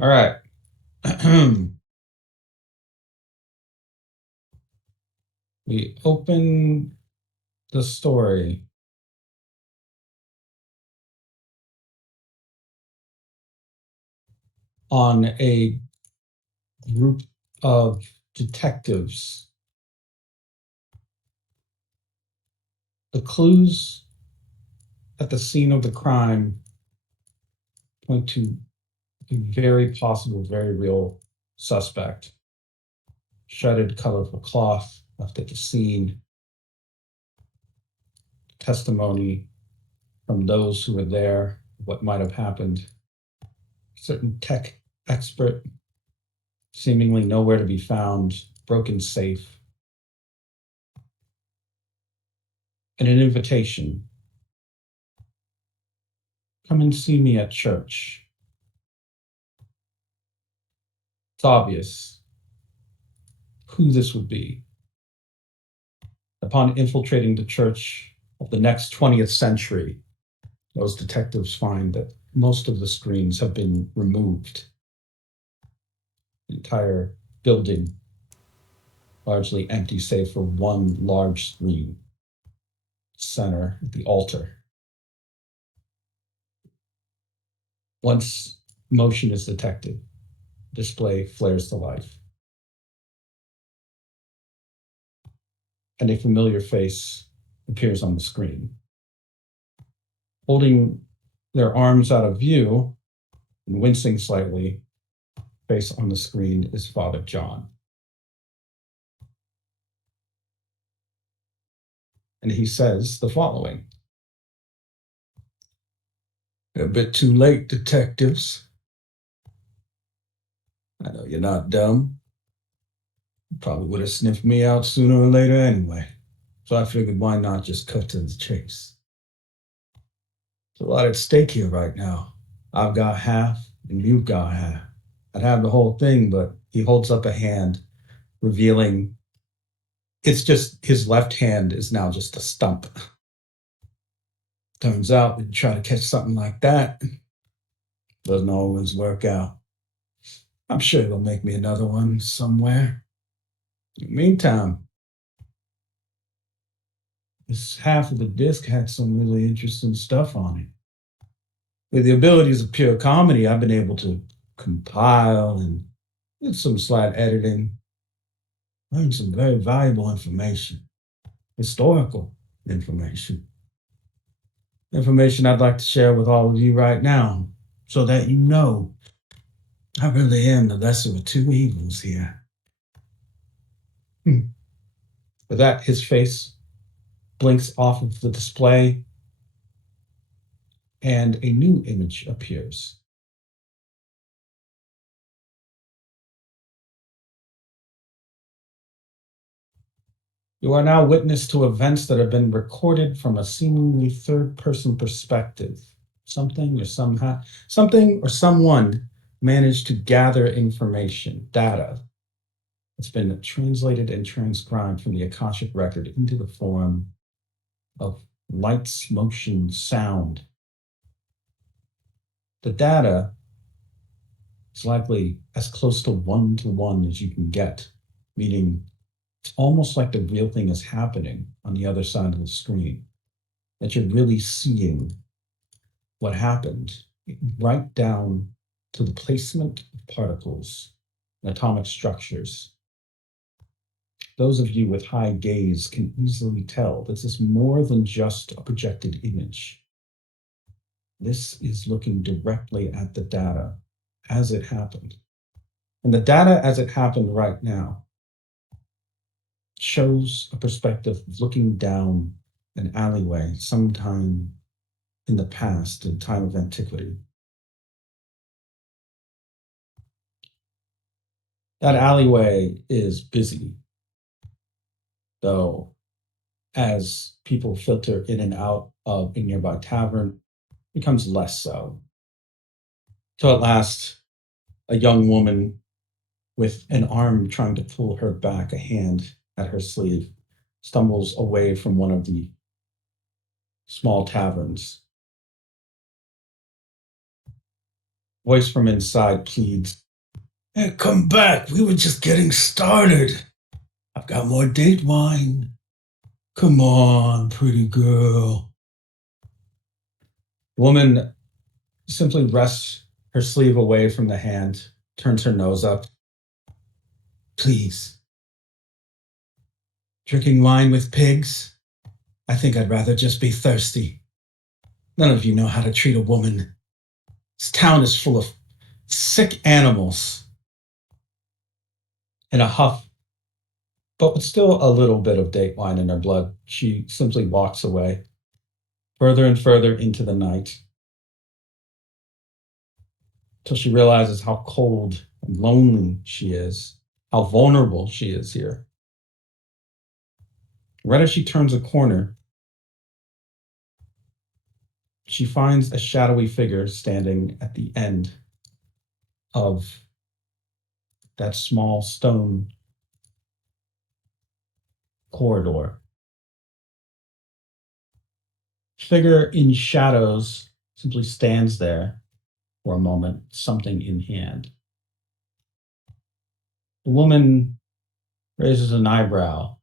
All right. We open the story on a group of detectives. The clues at the scene of the crime point to a very possible, very real suspect. Shredded, colorful cloth left at the scene, testimony from those who were there, what might have happened. A certain tech expert, seemingly nowhere to be found, broken safe, and an invitation. Come and see me at church. It's obvious who this would be. Upon infiltrating the church of the next 20th century, those detectives find that most of the screens have been removed. The entire building largely empty, save for one large screen, center at the altar. Once motion is detected, display flares to life, and a familiar face appears on the screen. Holding their arms out of view and wincing slightly, face on the screen is Father John. And he says the following: a bit too late, detectives. I know you're not dumb. You probably would have sniffed me out sooner or later anyway. So I figured why not just cut to the chase? There's a lot at stake here right now. I've got half, and you've got half. I'd have the whole thing, but he holds up a hand, revealing it's just his left hand is now just a stump. Turns out when you try to catch something like that, doesn't always work out. I'm sure they'll make me another one somewhere. In the meantime, this half of the disc had some really interesting stuff on it. With the abilities of pure comedy, I've been able to compile and with some slight editing, learn some very valuable information, historical information. Information I'd like to share with all of you right now so that you know I really am the lesser of two evils here. With that, his face blinks off of the display and a new image appears. You are now witness to events that have been recorded from a seemingly third person perspective. Something or someone managed to gather information, data. It's been translated and transcribed from the Akashic record into the form of lights, motion, sound. The data is likely as close to one as you can get, meaning it's almost like the real thing is happening on the other side of the screen, that you're really seeing what happened, right down to the placement of particles and atomic structures. Those of you with high gaze can easily tell this is more than just a projected image. This is looking directly at the data as it happened. And the data as it happened right now shows a perspective of looking down an alleyway sometime in the past, in time of antiquity. That alleyway is busy, though, as people filter in and out of a nearby tavern, becomes less so. Till at last, a young woman with an arm trying to pull her back, a hand at her sleeve, stumbles away from one of the small taverns. Voice from inside pleads, "Hey, come back. We were just getting started. I've got more date wine. Come on, pretty girl." The woman simply rests her sleeve away from the hand, turns her nose up. "Please. Drinking wine with pigs? I think I'd rather just be thirsty. None of you know how to treat a woman. This town is full of sick animals." In a huff, but with still a little bit of date wine in her blood, she simply walks away, further and further into the night, till she realizes how cold and lonely she is, how vulnerable she is here. Right as she turns a corner, she finds a shadowy figure standing at the end of that small stone corridor. Figure in shadows simply stands there for a moment, something in hand. The woman raises an eyebrow,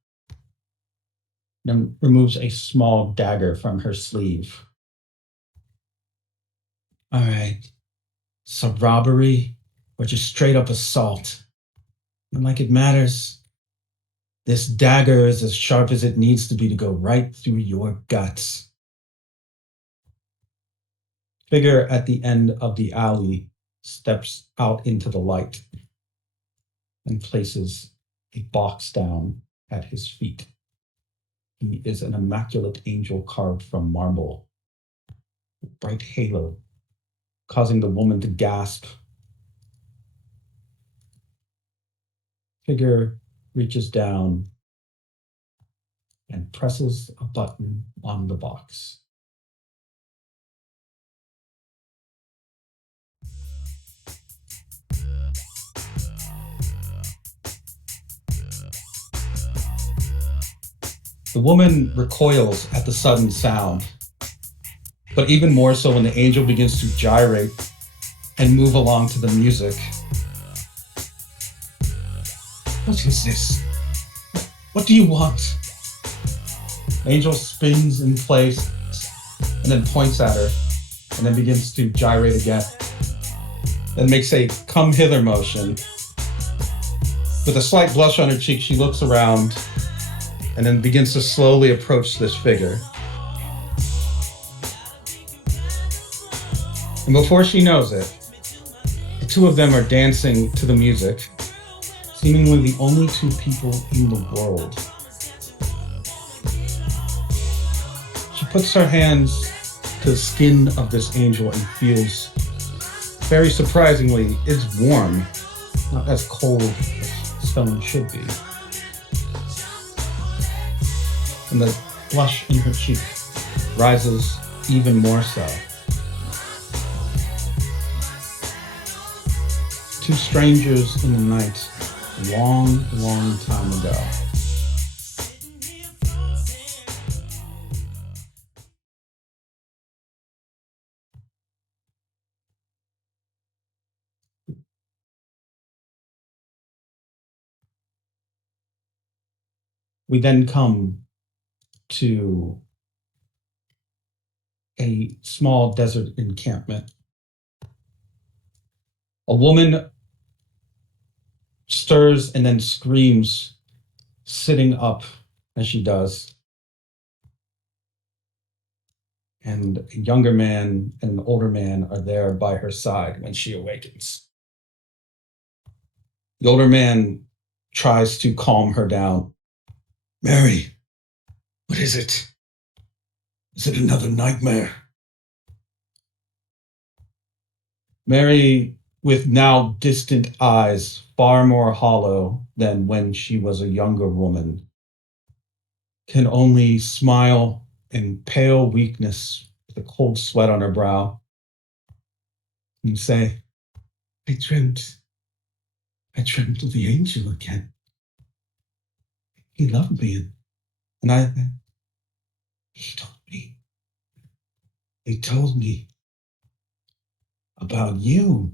then removes a small dagger from her sleeve. "All right, so robbery or just straight up assault? And like it matters, this dagger is as sharp as it needs to be to go right through your guts." Figure at the end of the alley steps out into the light and places a box down at his feet. He is an immaculate angel carved from marble, a bright halo, causing the woman to gasp. Figure reaches down and presses a button on the box. The woman recoils at the sudden sound, but even more so when the angel begins to gyrate and move along to the music. "What is this? What do you want?" The angel spins in place and then points at her and then begins to gyrate again. Then makes a come hither motion. With a slight blush on her cheek, she looks around and then begins to slowly approach this figure. And before she knows it, the two of them are dancing to the music, seemingly the only two people in the world. She puts her hands to the skin of this angel and feels, very surprisingly, it's warm, not as cold as stone should be. And the blush in her cheek rises even more so. Two strangers in the night, a long, long time ago. We then come to a small desert encampment. A woman stirs and then screams, sitting up as she does. And a younger man and an older man are there by her side when she awakens. The older man tries to calm her down. "Mary, what is it? Is it another nightmare?" Mary, with now distant eyes, far more hollow than when she was a younger woman, can only smile in pale weakness with a cold sweat on her brow and say, I dreamt of the angel again. He loved me, and he told me about you.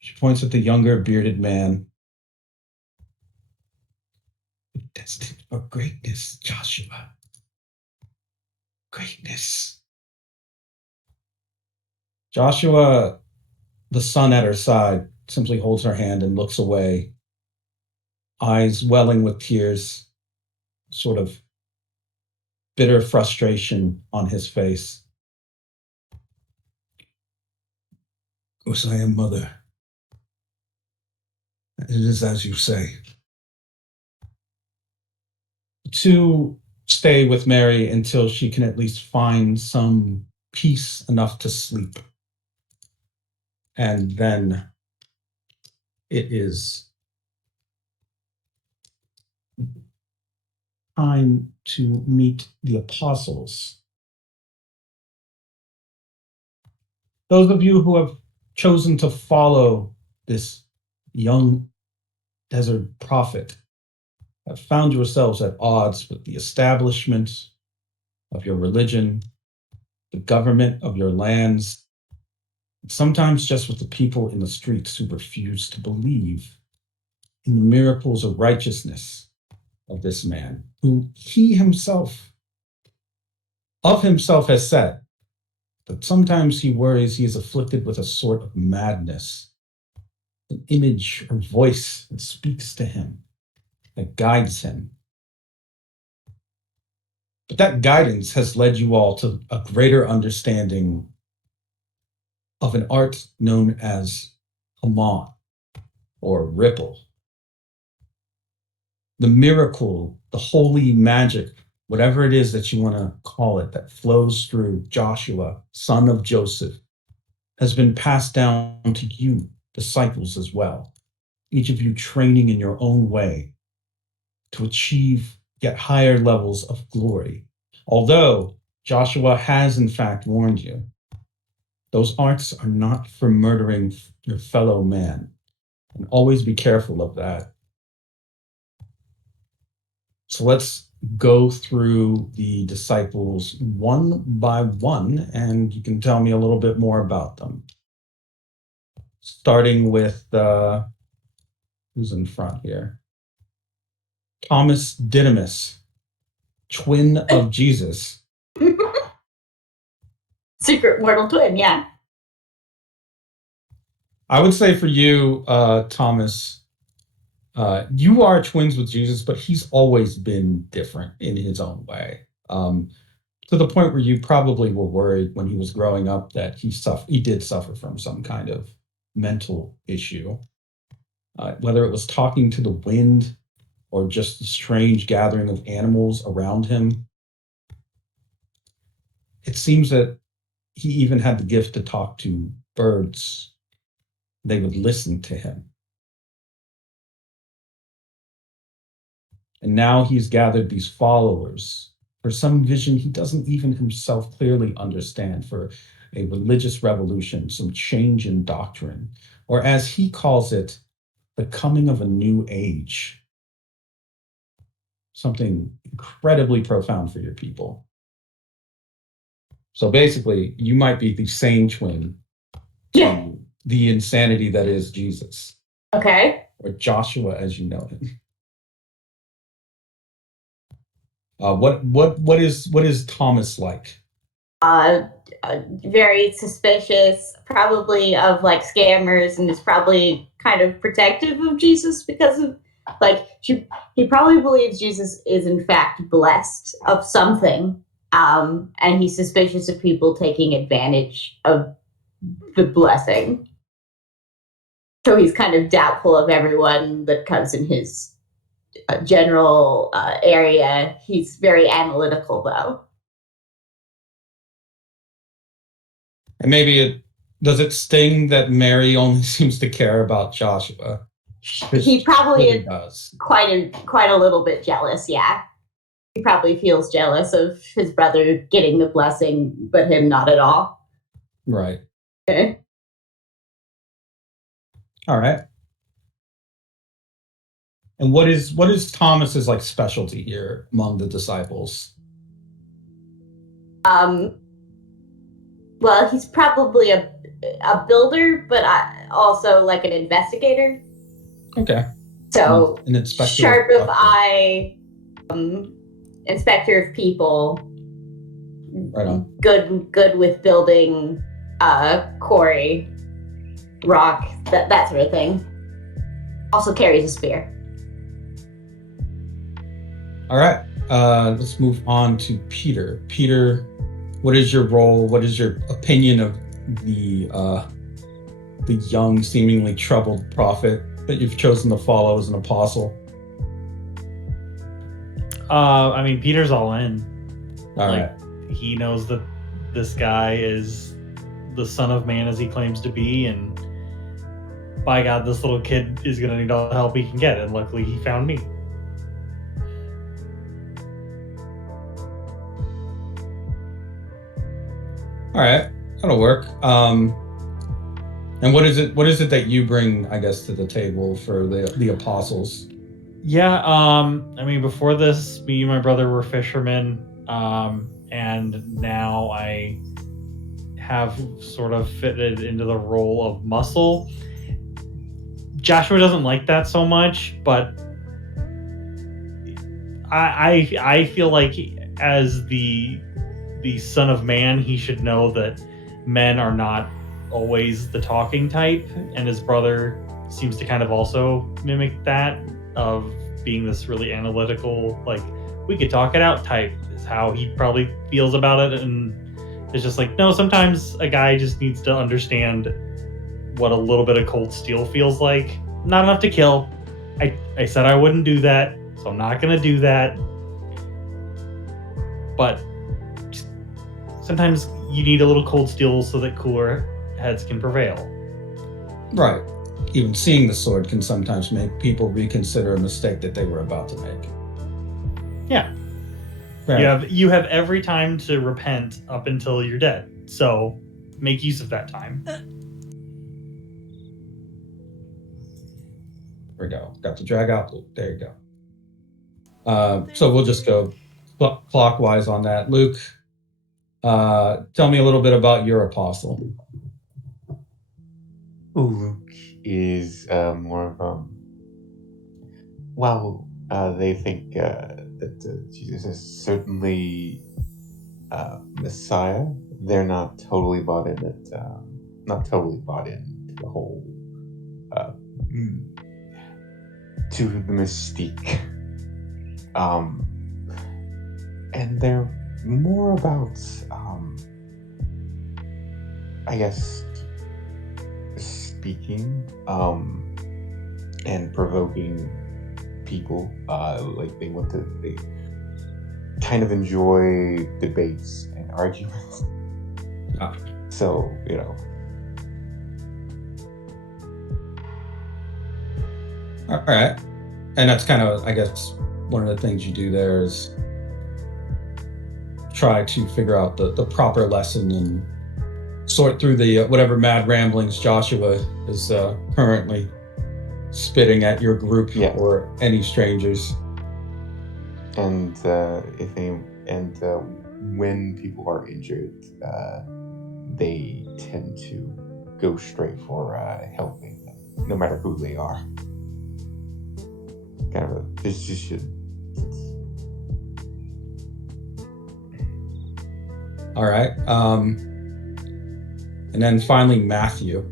She points at the younger bearded man. Destined for greatness, Joshua. Greatness. Joshua, the son at her side, simply holds her hand and looks away, eyes welling with tears, sort of bitter frustration on his face. Of course I am, mother. It is as you say. To stay with Mary until she can at least find some peace enough to sleep. And then it is time to meet the apostles. Those of you who have chosen to follow this young desert prophet have found yourselves at odds with the establishment of your religion, the government of your lands, and sometimes just with the people in the streets who refuse to believe in the miracles of righteousness of this man, who he himself, of himself, has said that sometimes he worries he is afflicted with a sort of madness, an image or voice that speaks to him, that guides him. But that guidance has led you all to a greater understanding of an art known as Haman or ripple. The miracle, the holy magic, whatever it is that you want to call it, that flows through Joshua, son of Joseph, has been passed down to you, disciples, as well. Each of you training in your own way to achieve yet higher levels of glory. Although Joshua has in fact warned you, those arts are not for murdering your fellow man. And always be careful of that. So let's go through the disciples one by one, and you can tell me a little bit more about them. Starting with who's in front here? Thomas Didymus, twin of Jesus. Secret mortal twin, yeah. I would say for you, Thomas, you are twins with Jesus, but he's always been different in his own way. To the point where you probably were worried when he was growing up that he did suffer from some kind of mental issue, whether it was talking to the wind or just the strange gathering of animals around him. It seems that he even had the gift to talk to birds. They would listen to him. And now he's gathered these followers for some vision he doesn't even himself clearly understand, for a religious revolution, some change in doctrine, or as he calls it, the coming of a new age. Something incredibly profound for your people. So basically, you might be the same twin to the insanity that is Jesus. Okay. Or Joshua, as you know him. What is Thomas like? Very suspicious, probably of like scammers, and is probably kind of protective of Jesus because of like he probably believes Jesus is in fact blessed of something, and he's suspicious of people taking advantage of the blessing. So he's kind of doubtful of everyone that comes in his general area. He's very analytical, though. And maybe does it sting that Mary only seems to care about Joshua? He probably really does. Quite a little bit jealous, yeah. He probably feels jealous of his brother getting the blessing, but him not at all. Right. Okay. All right. And what is Thomas's like specialty here among the disciples? Well, he's probably a builder, but also like an investigator. Okay. So An inspector. Sharp of eye, inspector of people. Right on. Good with building, quarry, rock, that sort of thing. Also carries a spear. All right. Let's move on to Peter. Peter, what is your role? What is your opinion of the young, seemingly troubled prophet that you've chosen to follow as an apostle? I mean, Peter's all in. All right. He knows that this guy is the son of man as he claims to be, and by God, this little kid is going to need all the help he can get, and luckily he found me. All right, that'll work. And what is it that you bring, I guess, to the table for the apostles? Yeah, I mean, before this, me and my brother were fishermen, and now I have sort of fitted into the role of muscle. Joshua doesn't like that so much, but I feel like as the son of man, he should know that men are not always the talking type, and his brother seems to kind of also mimic that of being this really analytical, like, we could talk it out type is how he probably feels about it. And it's just like, no, sometimes a guy just needs to understand what a little bit of cold steel feels like. Not enough to kill. I said I wouldn't do that, so I'm not gonna do that. But sometimes you need a little cold steel so that cooler heads can prevail. Right. Even seeing the sword can sometimes make people reconsider a mistake that they were about to make. Yeah. Right. You have every time to repent up until you're dead. So make use of that time. There we go. Got to drag out. There you go. So we'll just go clockwise on that. Luke, tell me a little bit about your apostle. Luke is more of they think that Jesus is certainly Messiah. They're not totally bought in it. Not totally bought into the whole to the mystique. And they're more about I guess speaking and provoking people. Like they kind of enjoy debates and arguments. So, All right. And that's kind of, I guess, one of the things you do there is try to figure out the proper lesson and sort through the whatever mad ramblings Joshua is currently spitting at your group or any strangers. And when people are injured, they tend to go straight for helping them, no matter who they are. Kind of a decision. All right. And then finally, Matthew.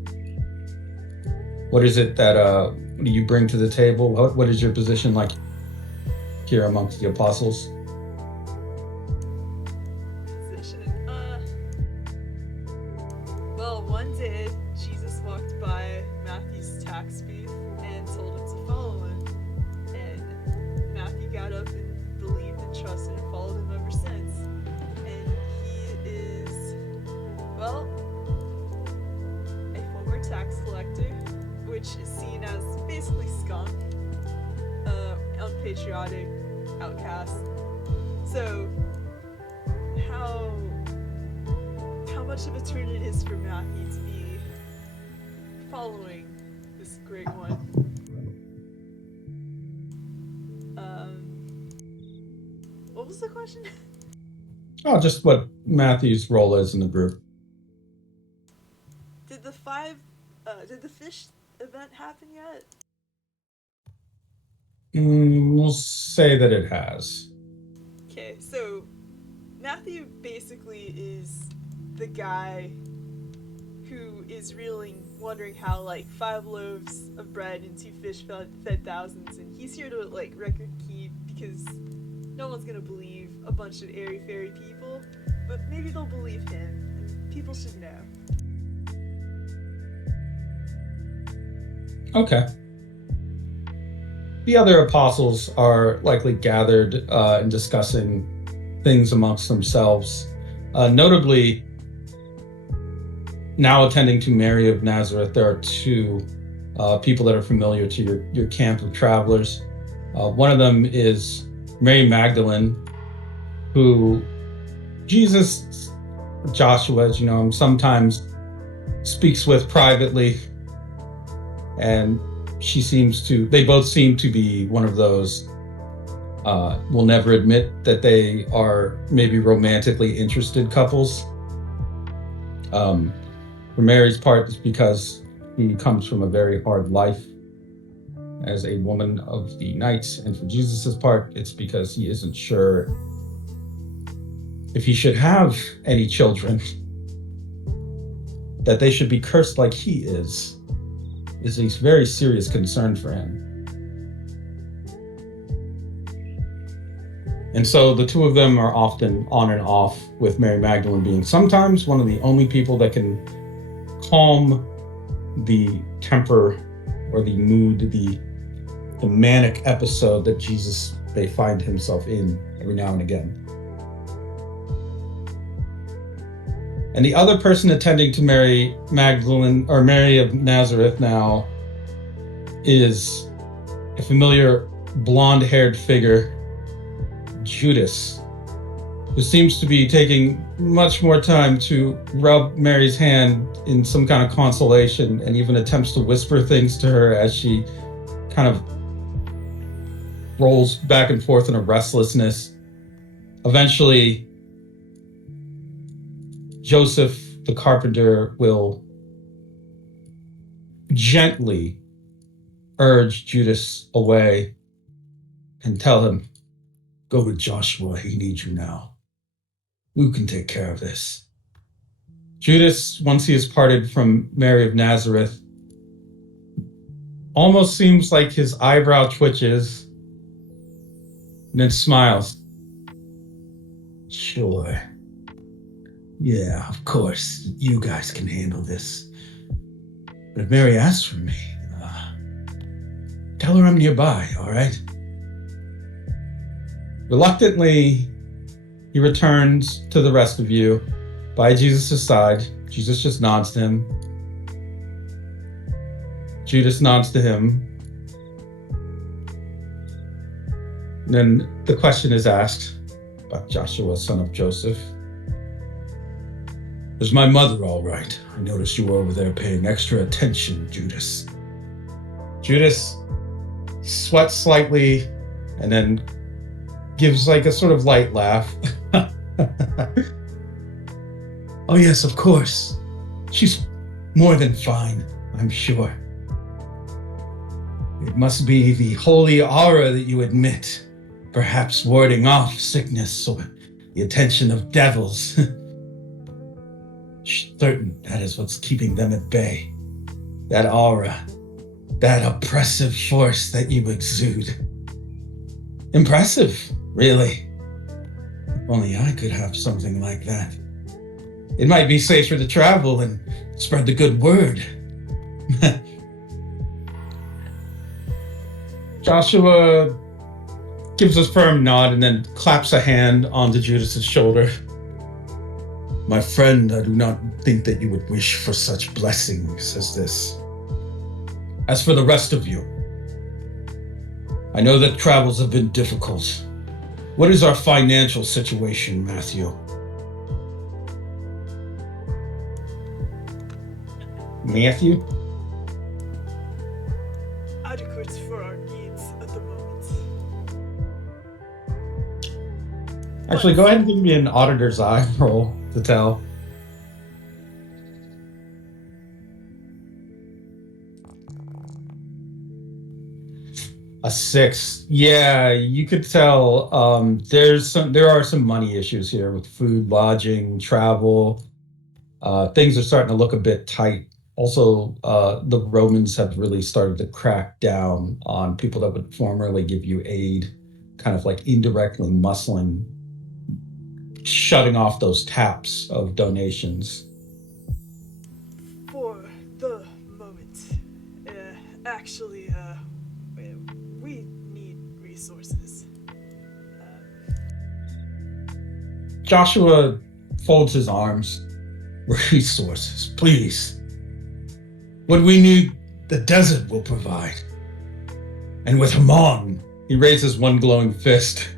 What is it that what do you bring to the table? What is your position like here amongst the apostles? Well, one day Jesus walked by Matthew's tax booth and told him to follow him. And Matthew got up and believed and trusted and followed him ever since. And he is, well, a former tax collector, which is seen as basically scum, unpatriotic, outcast. So, how much of a turn it is for Matthew to be following this great one. What was the question? Oh, just what Matthew's role is in the group. Did Did the fish event happen yet? We'll say that it has. Okay, so Matthew basically is the guy who is reeling, wondering how like 5 loaves of bread and 2 fish fed thousands, and he's here to like record keep because no one's gonna believe a bunch of airy fairy people, but maybe they'll believe him, and people should know. Okay. The other apostles are likely gathered and discussing things amongst themselves. Notably, now attending to Mary of Nazareth, there are 2 people that are familiar to your camp of travelers. One of them is Mary Magdalene, who Jesus, Joshua, as you know him, sometimes speaks with privately. And they both seem to be one of those will never admit that they are maybe romantically interested couples. For Mary's part, it's because he comes from a very hard life as a woman of the night. And for Jesus's part, it's because he isn't sure if he should have any children, that they should be cursed like he is a very serious concern for him. And so the 2 of them are often on and off, with Mary Magdalene being sometimes one of the only people that can calm the temper or the mood, the manic episode that Jesus may find himself in every now and again. And the other person attending to Mary Magdalene, or Mary of Nazareth now, is a familiar blonde-haired figure, Judas, who seems to be taking much more time to rub Mary's hand in some kind of consolation, and even attempts to whisper things to her as she kind of rolls back and forth in a restlessness. Eventually, Joseph, the carpenter, will gently urge Judas away and tell him, "Go with Joshua, he needs you now. We can take care of this." Judas, once he is parted from Mary of Nazareth, almost seems like his eyebrow twitches and then smiles. "Sure. Yeah, of course, you guys can handle this. But if Mary asks for me, tell her I'm nearby, all right?" Reluctantly, he returns to the rest of you by Jesus' side. Jesus just nods to him. Judas nods to him. And then the question is asked about Joshua, son of Joseph. "Is my mother all right? I noticed you were over there paying extra attention, Judas." Judas sweats slightly and then gives like a sort of light laugh. "Oh yes, of course. She's more than fine, I'm sure. It must be the holy aura that you emit, perhaps warding off sickness or the attention of devils. Certain that is what's keeping them at bay. That aura, that oppressive force that you exude. Impressive, really. If only I could have something like that. It might be safer to travel and spread the good word." Joshua gives a firm nod and then claps a hand onto Judas's shoulder. "My friend, I do not think that you would wish for such blessings as this. As for the rest of you, I know that travels have been difficult. What is our financial situation, Matthew?" Matthew? Adequate for our needs at the moment. Actually, go ahead and give me an auditor's eye roll to tell. A 6. Yeah, you could tell there are some money issues here with food, lodging, travel. Things are starting to look a bit tight. Also, the Romans have really started to crack down on people that would formerly give you aid, kind of like indirectly shutting off those taps of donations. For the moment, actually, we need resources. Joshua folds his arms. Resources, please. What we need, the desert will provide. And with Haman, he raises one glowing fist.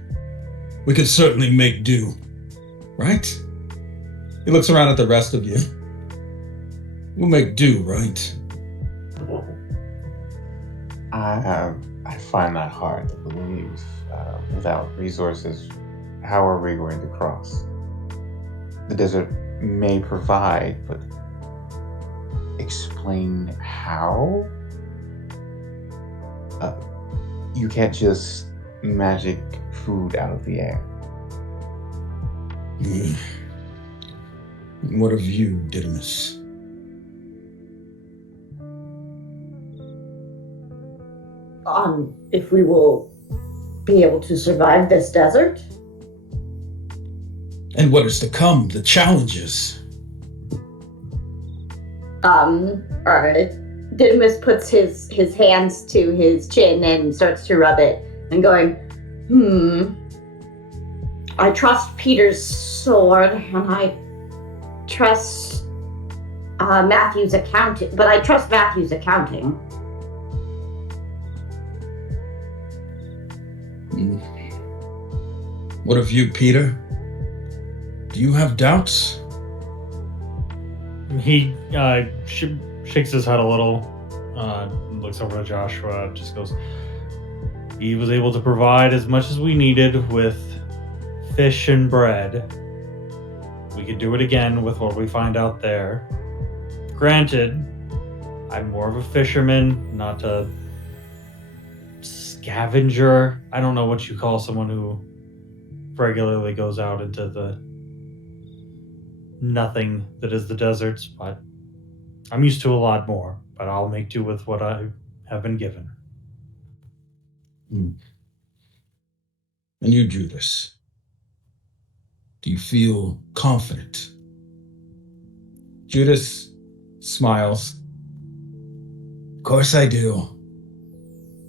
We could certainly make do, right? He looks around at the rest of you. We'll make do, right? I find that hard to believe. Without resources, how are we going to cross? The desert may provide, but explain how? You can't just magic food out of the air. What of you, Didymus? If we will be able to survive this desert? And what is to come, the challenges? Alright. Didymus puts his hands to his chin and starts to rub it and going, I trust Peter's sword and I trust Matthew's accounting, but I trust Matthew's accounting. What of you, Peter? Do you have doubts? He shakes his head a little, looks over at Joshua, just goes, he was able to provide as much as we needed with fish and bread. We could do it again with what we find out there. Granted, I'm more of a fisherman, not a scavenger. I don't know what you call someone who regularly goes out into the nothing that is the deserts, but I'm used to a lot more, but I'll make do with what I have been given. And you, Judas? Do you feel confident? Judas smiles. Of course I do.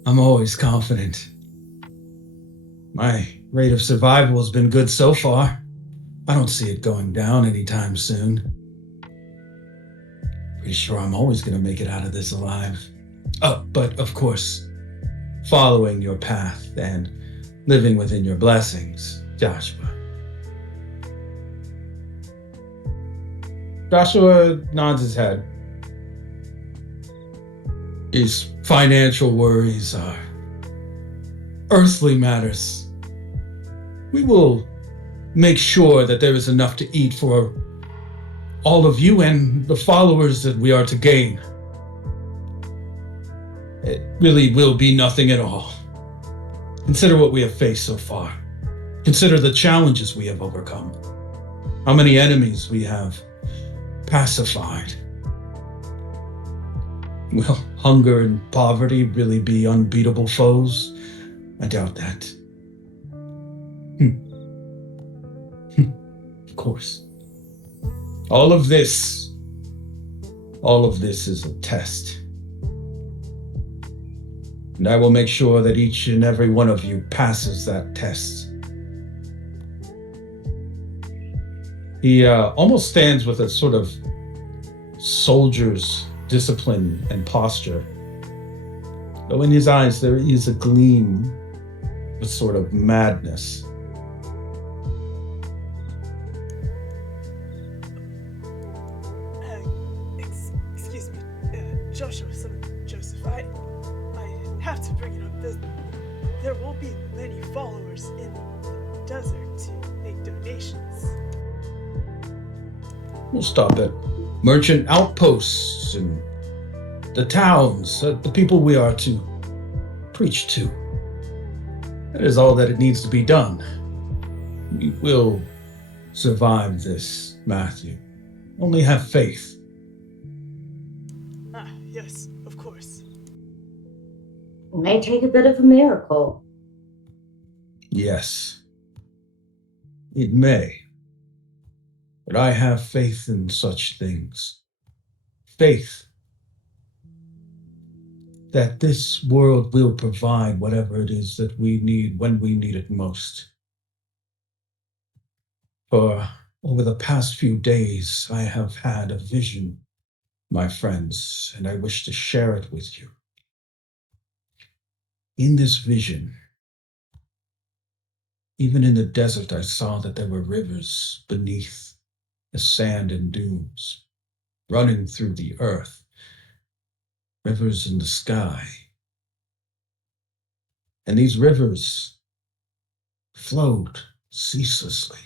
I'm always confident. My rate of survival has been good so far. I don't see it going down anytime soon. Pretty sure I'm always going to make it out of this alive. Oh, but of course, following your path and living within your blessings, Joshua. Joshua nods his head. These financial worries are earthly matters. We will make sure that there is enough to eat for all of you and the followers that we are to gain. It really will be nothing at all. Consider what we have faced so far. Consider the challenges we have overcome. How many enemies we have pacified. Will hunger and poverty really be unbeatable foes? I doubt that. Of course. All of this is a test. And I will make sure that each and every one of you passes that test. He almost stands with a sort of soldier's discipline and posture. Though in his eyes there is a gleam of sort of madness. Excuse me, Joshua, son of Joseph, I have to bring it up. There won't be many followers in the desert to make donations. We'll stop at merchant outposts and the towns, the people we are to preach to. That is all that it needs to be done. We will survive this, Matthew. Only have faith. Ah, yes, of course. It may take a bit of a miracle. Yes, it may. But I have faith in such things. Faith that this world will provide whatever it is that we need when we need it most. For over the past few days, I have had a vision, my friends, and I wish to share it with you. In this vision, even in the desert, I saw that there were rivers beneath the sand and dunes, running through the earth, rivers in the sky. And these rivers flowed ceaselessly.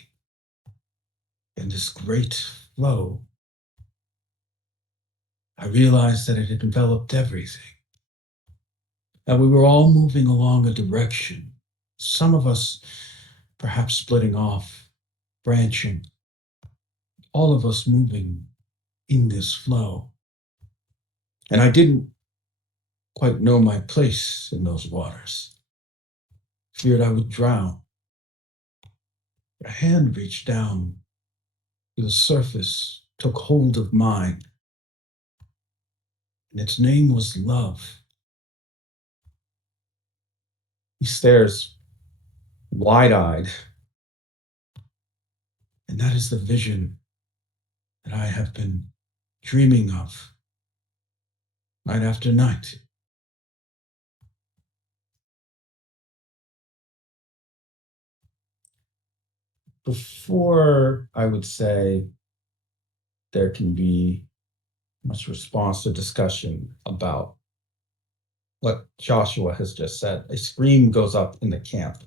In this great flow, I realized that it had enveloped everything. That we were all moving along a direction. Some of us perhaps splitting off, branching, all of us moving in this flow. And I didn't quite know my place in those waters. Feared I would drown. A hand reached down to the surface, took hold of mine, and its name was Love. He stares wide-eyed, and that is the vision that I have been dreaming of night after night. Before I would say there can be much response or discussion about what Joshua has just said, a scream goes up in the camp.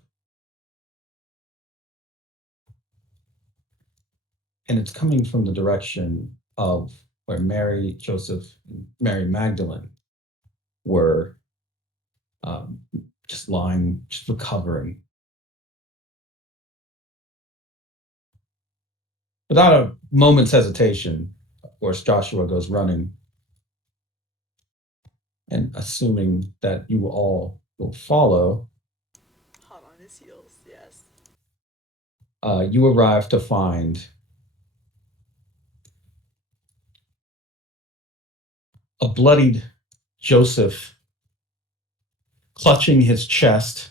And it's coming from the direction of where Mary, Joseph, and Mary Magdalene were just lying, just recovering. Without a moment's hesitation, of course, Joshua goes running. And assuming that you all will follow, Hot on his heels, yes. you arrive to find a bloodied Joseph clutching his chest,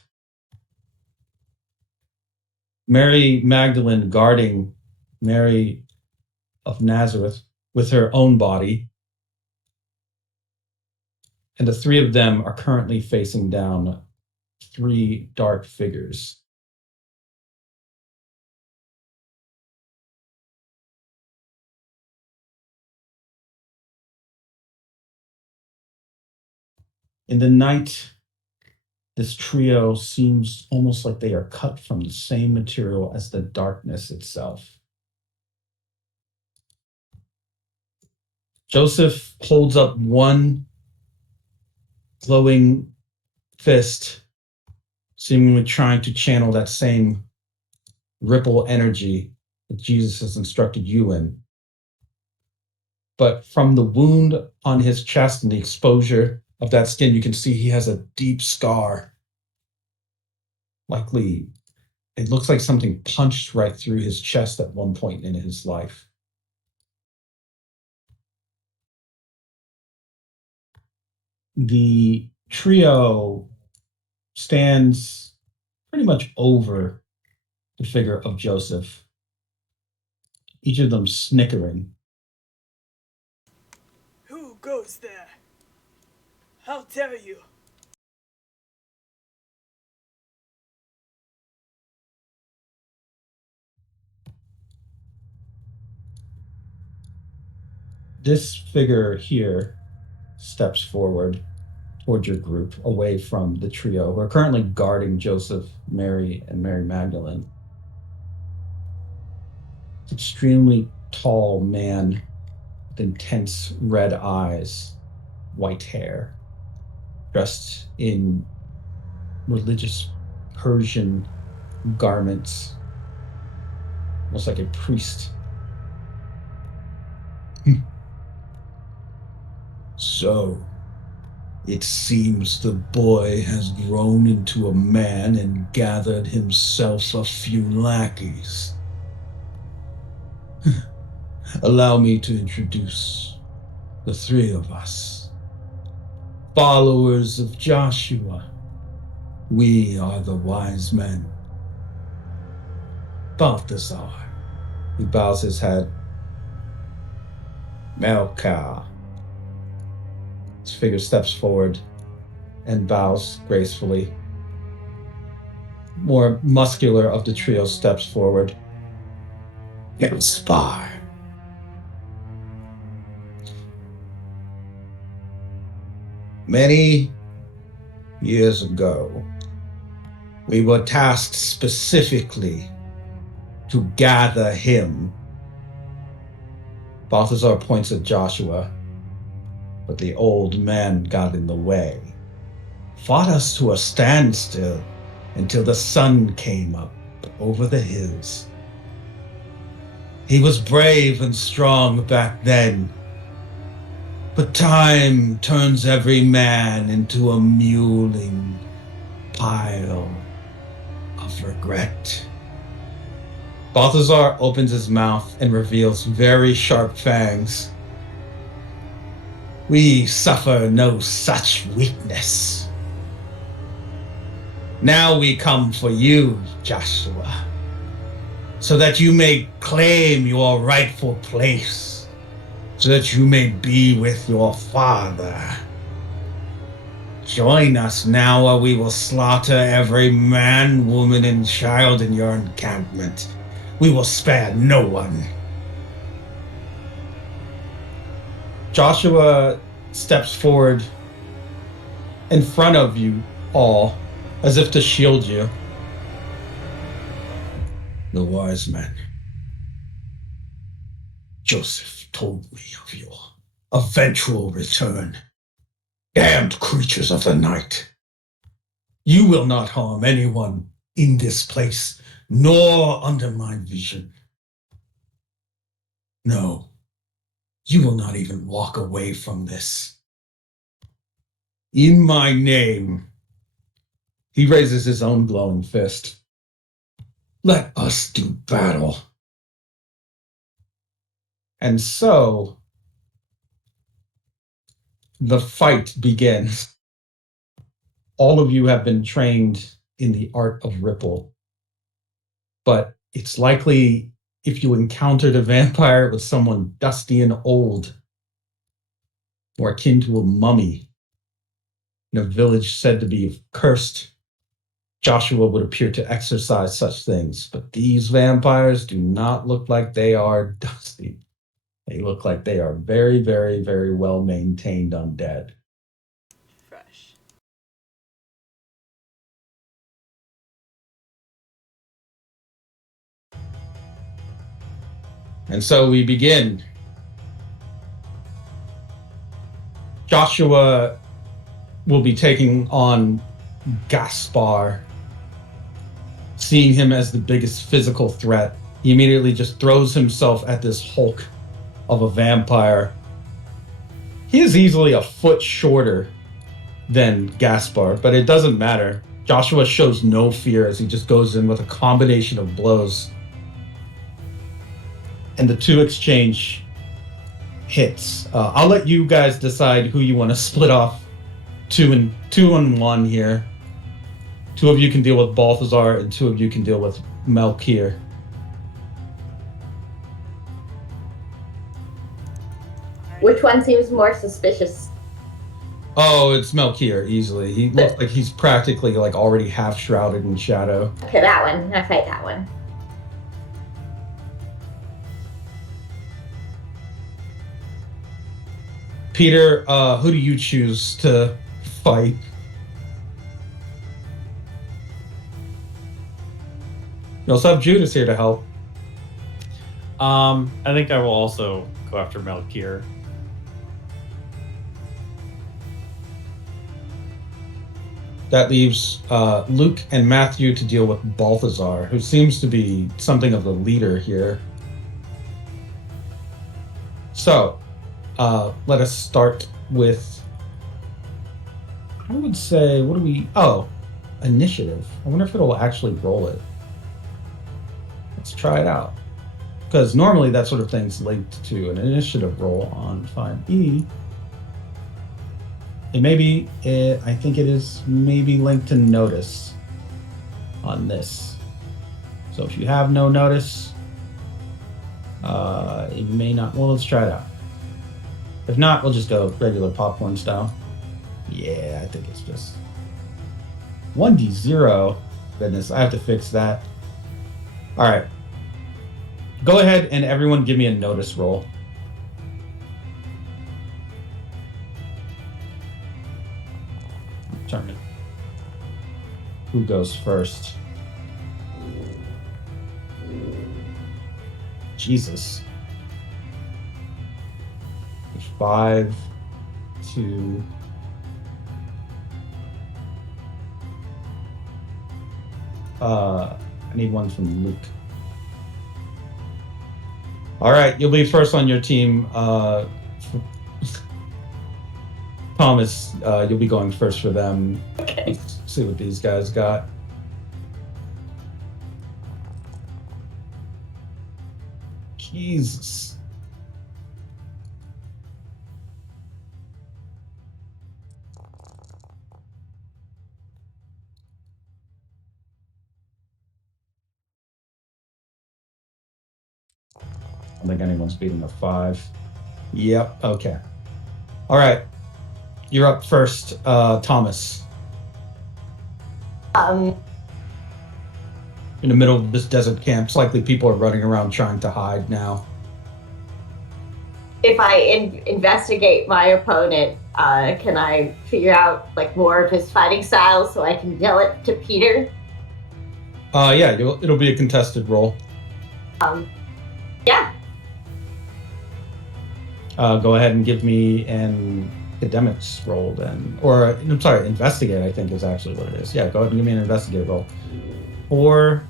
Mary Magdalene guarding Mary of Nazareth with her own body, and the three of them are currently facing down three dark figures. In the night, this trio seems almost like they are cut from the same material as the darkness itself. Joseph holds up one glowing fist, seemingly trying to channel that same ripple energy that Jesus has instructed you in. But from the wound on his chest and the exposure of that skin, you can see he has a deep scar. Likely, it looks like something punched right through his chest at one point in his life. The trio stands pretty much over the figure of Joseph, each of them snickering. Who goes there? How dare you? This figure here steps forward towards your group, away from the trio who are currently guarding Joseph, Mary, and Mary Magdalene. Extremely tall man with intense red eyes, white hair, dressed in religious Persian garments, almost like a priest. So, it seems the boy has grown into a man and gathered himself a few lackeys. Allow me to introduce the three of us. Followers of Joshua, we are the wise men. Balthazar, he bows his head. Melchior. His figure steps forward and bows gracefully. More muscular of the trio steps forward. Gaspar. Many years ago, we were tasked specifically to gather him. Balthazar points at Joshua, but the old man got in the way. Fought us to a standstill until the sun came up over the hills. He was brave and strong back then, but time turns every man into a mewling pile of regret. Balthazar opens his mouth and reveals very sharp fangs. We suffer no such weakness. Now we come for you, Joshua, so that you may claim your rightful place, so that you may be with your father. Join us now, or we will slaughter every man, woman, and child in your encampment. We will spare no one. Joshua steps forward in front of you all, as if to shield you. The wise men. Joseph told me of your eventual return. Damned creatures of the night. You will not harm anyone in this place, nor under my vision. No, you will not even walk away from this. In my name, he raises his own glowing fist. Let us do battle. And so, the fight begins. All of you have been trained in the art of ripple, but it's likely if you encountered a vampire with someone dusty and old, or akin to a mummy in a village said to be cursed, Joshua would appear to exercise such things. But these vampires do not look like they are dusty. They look like they are very, very, very well maintained undead. Fresh. And so we begin. Joshua will be taking on Gaspar. Seeing him as the biggest physical threat, he immediately just throws himself at this hulk of a vampire. He is easily a foot shorter than Gaspar, but it doesn't matter. Joshua shows no fear as he just goes in with a combination of blows. And the two exchange hits. I'll let you guys decide who you want to split off 2 and 1 here. 2 of you can deal with Balthazar, and 2 of you can deal with Melchior. Which one seems more suspicious? Oh, it's Melchior, easily. He looks like he's practically like already half shrouded in shadow. Okay, that one. I fight that one. Peter, who do you choose to fight? You also have Judas here to help. I think I will also go after Melchior. That leaves Luke and Matthew to deal with Balthazar, who seems to be something of the leader here. So, let us start with, I would say, what do we... Oh, initiative. I wonder if it'll actually roll it. Let's try it out. Because normally that sort of thing's linked to an initiative roll on 5e. It may be, I think it is maybe linked to notice on this. So if you have no notice, it may not. Well, let's try it out. If not, we'll just go regular popcorn style. Yeah, I think it's just 1d0. Goodness, I have to fix that. All right. Go ahead and everyone give me a notice roll. Determine who goes first. Jesus. 5, 2. I need one from Luke. All right, you'll be first on your team. Thomas, you'll be going first for them. Okay. Let's see what these guys got. Jesus. I don't think anyone's beating a 5. Yep, okay. All right. You're up first, Thomas. In the middle of this desert camp, it's likely people are running around trying to hide now. If I investigate my opponent, can I figure out like more of his fighting style so I can yell it to Peter? Yeah, it'll be a contested roll. Yeah. Go ahead and give me an academics roll then. Or, I'm sorry, investigate, I think is actually what it is. Yeah, go ahead and give me an investigate roll. 4.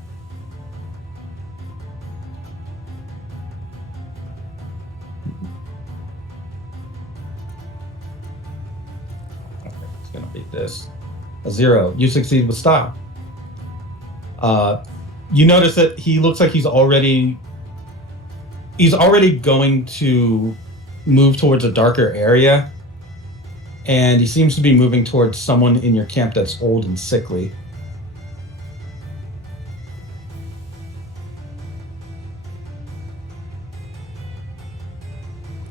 Okay, it's gonna be this. A 0. You succeed with style. You notice that he looks like he's already going to move towards a darker area, and he seems to be moving towards someone in your camp that's old and sickly.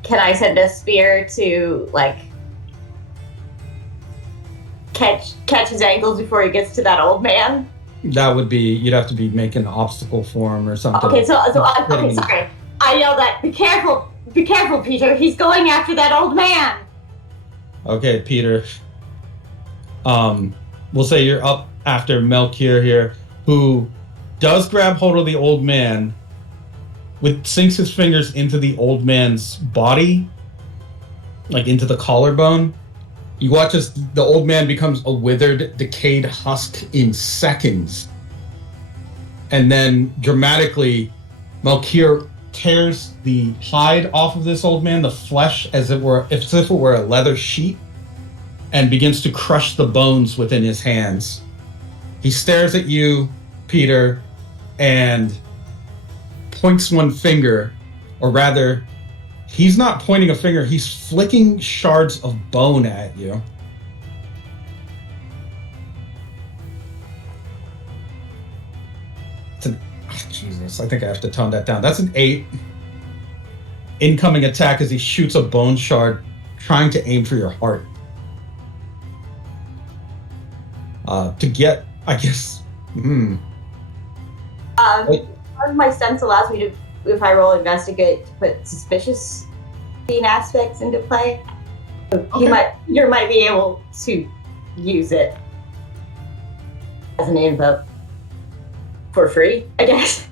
Can I send a spear to like catch his ankles before he gets to that old man? That would be, you'd have to be making an obstacle for him or something. Okay, okay, sorry. I yelled at, be careful, Peter. He's going after that old man. Okay, Peter. We'll say you're up after Melchior here, who does grab hold of the old man, sinks his fingers into the old man's body, like into the collarbone. You watch as the old man becomes a withered, decayed husk in seconds. And then dramatically, Melchior tears the hide off of this old man, the flesh, as if it were a leather sheet, and begins to crush the bones within his hands. He stares at you, Peter, and points one finger, or rather, he's not pointing a finger, he's flicking shards of bone at you. Jesus, I think I have to tone that down. That's an 8. Incoming attack as he shoots a bone shard, trying to aim for your heart. To get, I guess, Part of my sense allows me to, if I roll investigate, to put suspicious scene aspects into play. Okay. Peter might be able to use it as an info for free, I guess.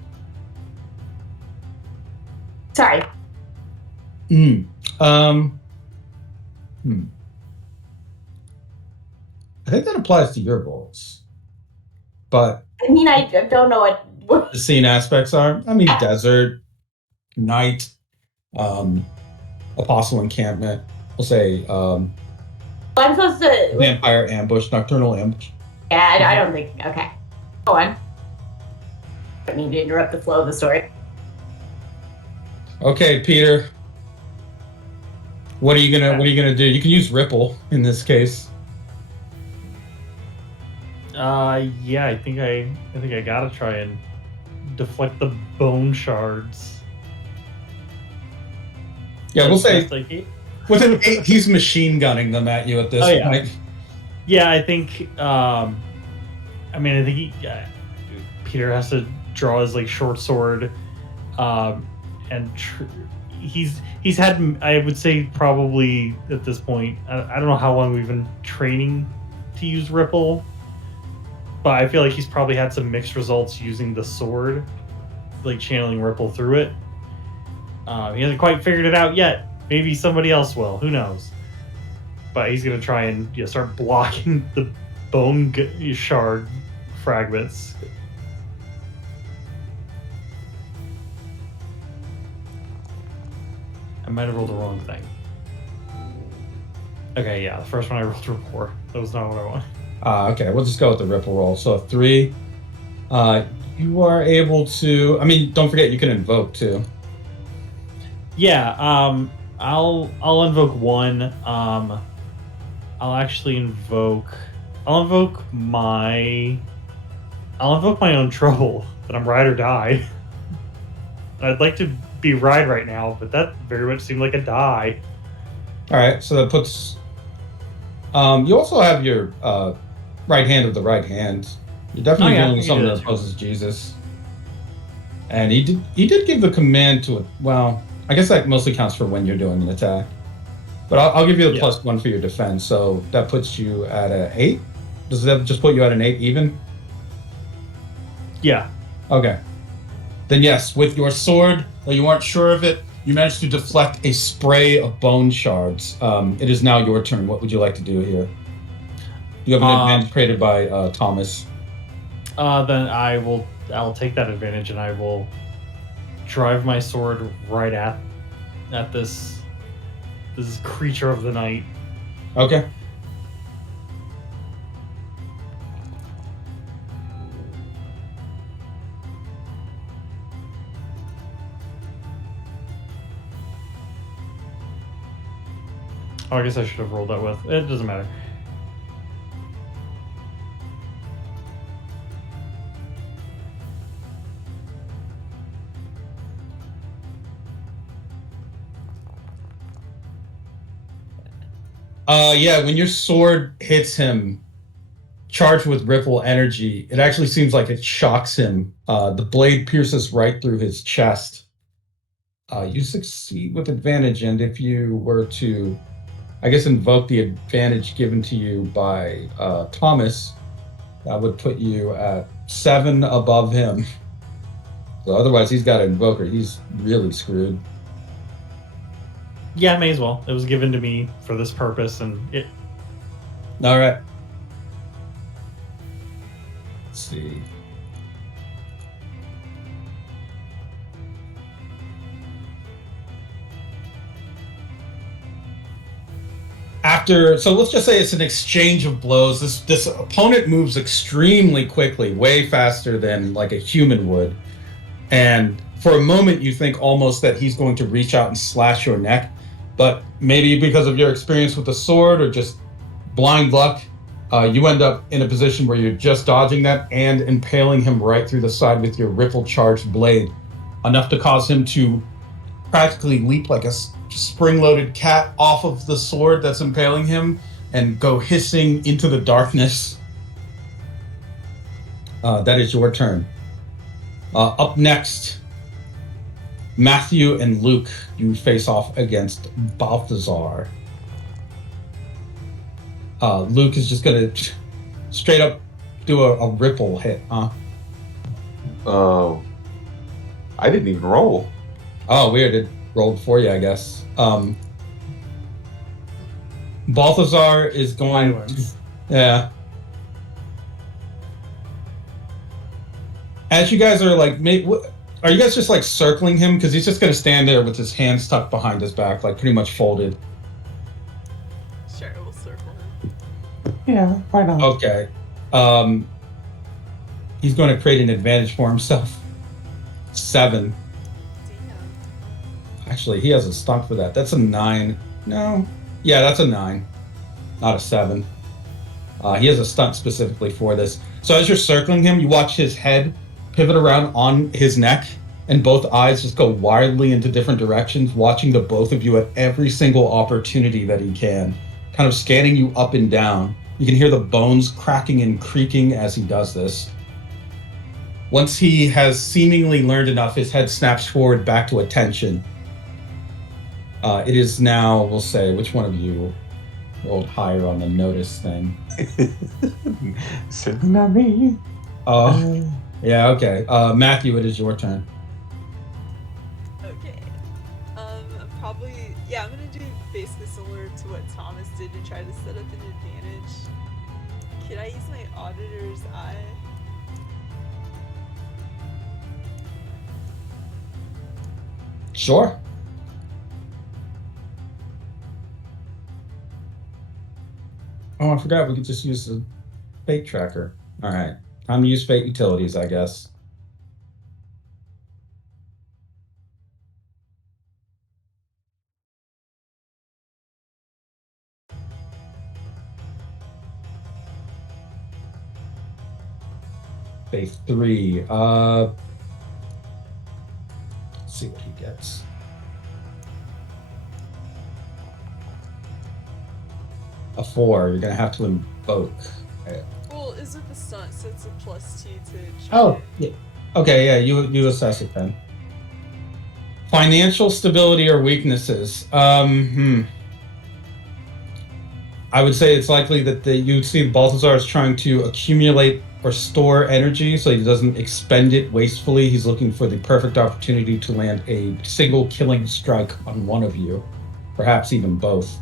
Sorry. I think that applies to your roles. But I mean, I don't know what. the scene aspects are, I mean, desert, night, apostle encampment. We'll say I'm supposed to. vampire ambush, nocturnal ambush. Yeah, I don't think. Okay, go on. I don't mean to interrupt the flow of the story. Okay, Peter. What are you gonna do? You can use ripple in this case. Yeah, I think I gotta try and deflect the bone shards. Yeah, we'll say Just like it. with an 8, he's machine gunning them at you at this Oh, yeah. point. Yeah, I think. I think Peter has to draw his like short sword, and he's had, I would say, probably at this point. I don't know how long we've been training to use ripple, but I feel like he's probably had some mixed results using the sword, like channeling ripple through it. He hasn't quite figured it out yet. Maybe somebody else will. Who knows? But he's gonna try and start blocking the bone shard fragments. I might have rolled the wrong thing. Okay, yeah, the first one I rolled a 4. That was not what I wanted. Okay, we'll just go with the ripple roll. So 3. You are able to. I mean, don't forget you can invoke too. Yeah, I'll invoke 1. I'll actually invoke. I'll invoke my own trouble, that I'm ride or die. I'd like to be ride right now, but that very much seemed like a die. All right, so that puts. You also have your right hand of the right hand. You're definitely dealing with someone that opposes Jesus. And he did give the command to it. Well, I guess that mostly counts for when you're doing an attack. But I'll give you the +1 for your defense, so that puts you at an 8. Does that just put you at an 8 even? Yeah. Okay. Then yes, with your sword, though you weren't sure of it, you managed to deflect a spray of bone shards. It is now your turn. What would you like to do here? You have an advantage created by Thomas. Then I'll take that advantage and I will drive my sword right at this creature of the night. Okay. Oh, I guess I should have rolled that with. It doesn't matter. Yeah, when your sword hits him, charged with ripple energy, it actually seems like it shocks him. The blade pierces right through his chest. You succeed with advantage, and if you were to, I guess, invoke the advantage given to you by Thomas, that would put you at 7 above him. So otherwise, he's got an invoker. He's really screwed. Yeah, may as well. It was given to me for this purpose, and it. All right. Let's see. So let's just say it's an exchange of blows. This opponent moves extremely quickly, way faster than like a human would. And for a moment, you think almost that he's going to reach out and slash your neck. But maybe because of your experience with the sword or just blind luck, you end up in a position where you're just dodging that and impaling him right through the side with your ripple-charged blade, enough to cause him to practically leap like a spring-loaded cat off of the sword that's impaling him and go hissing into the darkness. That is your turn. Up next, Matthew and Luke, you face off against Balthazar. Luke is just gonna straight up do a ripple hit, huh? Oh, I didn't even roll. Oh, weird. It rolled for you, I guess. Balthazar is going. Yeah. As you guys are like, are you guys just like circling him? Because he's just gonna stand there with his hands tucked behind his back, like pretty much folded. Sure, we'll circle him. Yeah, why not? Okay. He's going to create an advantage for himself. 7. Damn. Actually, he has a stunt for that. That's a 9. No. Yeah, that's a 9. Not a 7. He has a stunt specifically for this. So as you're circling him, you watch his head pivot around on his neck, and both eyes just go wildly into different directions, watching the both of you at every single opportunity that he can, kind of scanning you up and down. You can hear the bones cracking and creaking as he does this. Once he has seemingly learned enough, his head snaps forward back to attention. It is now, we'll say, which one of you rolled higher on the notice thing? Certainly not me. Oh, yeah, okay. Matthew, it is your turn. Okay. Probably, yeah, I'm gonna do basically similar to what Thomas did to try to set up an advantage. Can I use my auditor's eye? Sure. Oh, I forgot we could just use the fate tracker. All right. Time to use fate utilities, I guess. Fate 3. Let's see what he gets. A 4. You're gonna have to invoke. Well, is it the stunt, so it's a +2 to try Oh, yeah. Okay, yeah, you assess it then. Financial stability or weaknesses. I would say it's likely that you see Balthazar is trying to accumulate or store energy so he doesn't expend it wastefully. He's looking for the perfect opportunity to land a single killing strike on one of you, perhaps even both.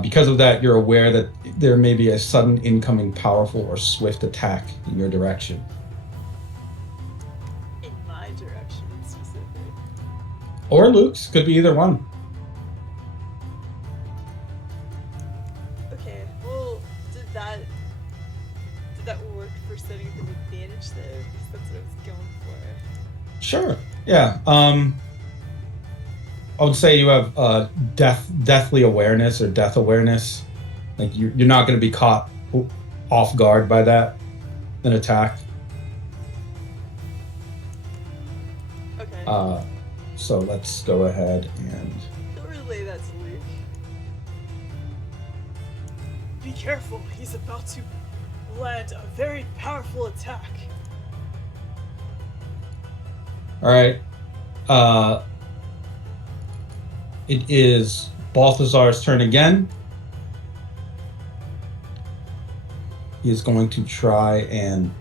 Because of that, you're aware that there may be a sudden incoming powerful or swift attack in your direction. in my direction in specific. Or Luke's, could be either one. Okay, well, did that work for setting up an advantage there? Because that's what I was going for. Sure. Yeah. I would say you have deathly awareness or death awareness. Like you're not going to be caught off guard by that, an attack. Okay. So let's go ahead and He'll relay that to Luke. Be careful, he's about to land a very powerful attack. all right. It is Balthazar's turn again. He is going to try and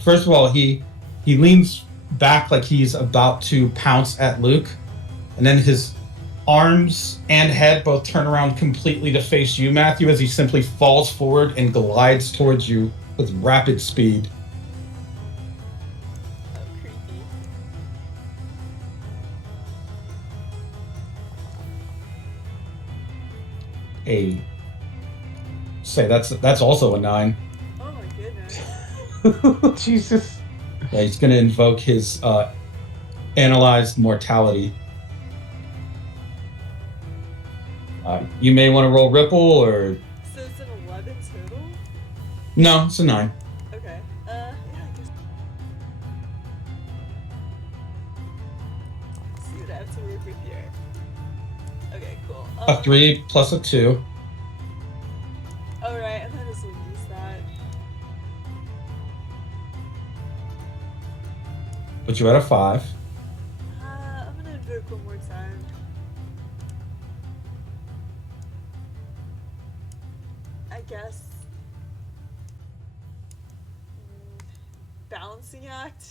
first of all, he leans back like he's about to pounce at Luke, and then his arms and head both turn around completely to face you, Matthew, as he simply falls forward and glides towards you with rapid speed. Oh, creepy. That's also a 9. Oh my goodness. Jesus. Yeah, he's going to invoke his analyzed mortality. You may want to roll Ripple, or So it's an 11 total? no, it's a 9. Okay. Yeah, I guess. See what I have to work with here. Okay, cool. A 3 plus a 2. Alright, I might as well use that. Put you at a 5. I'm gonna invoke one more time. I guess. Balancing act.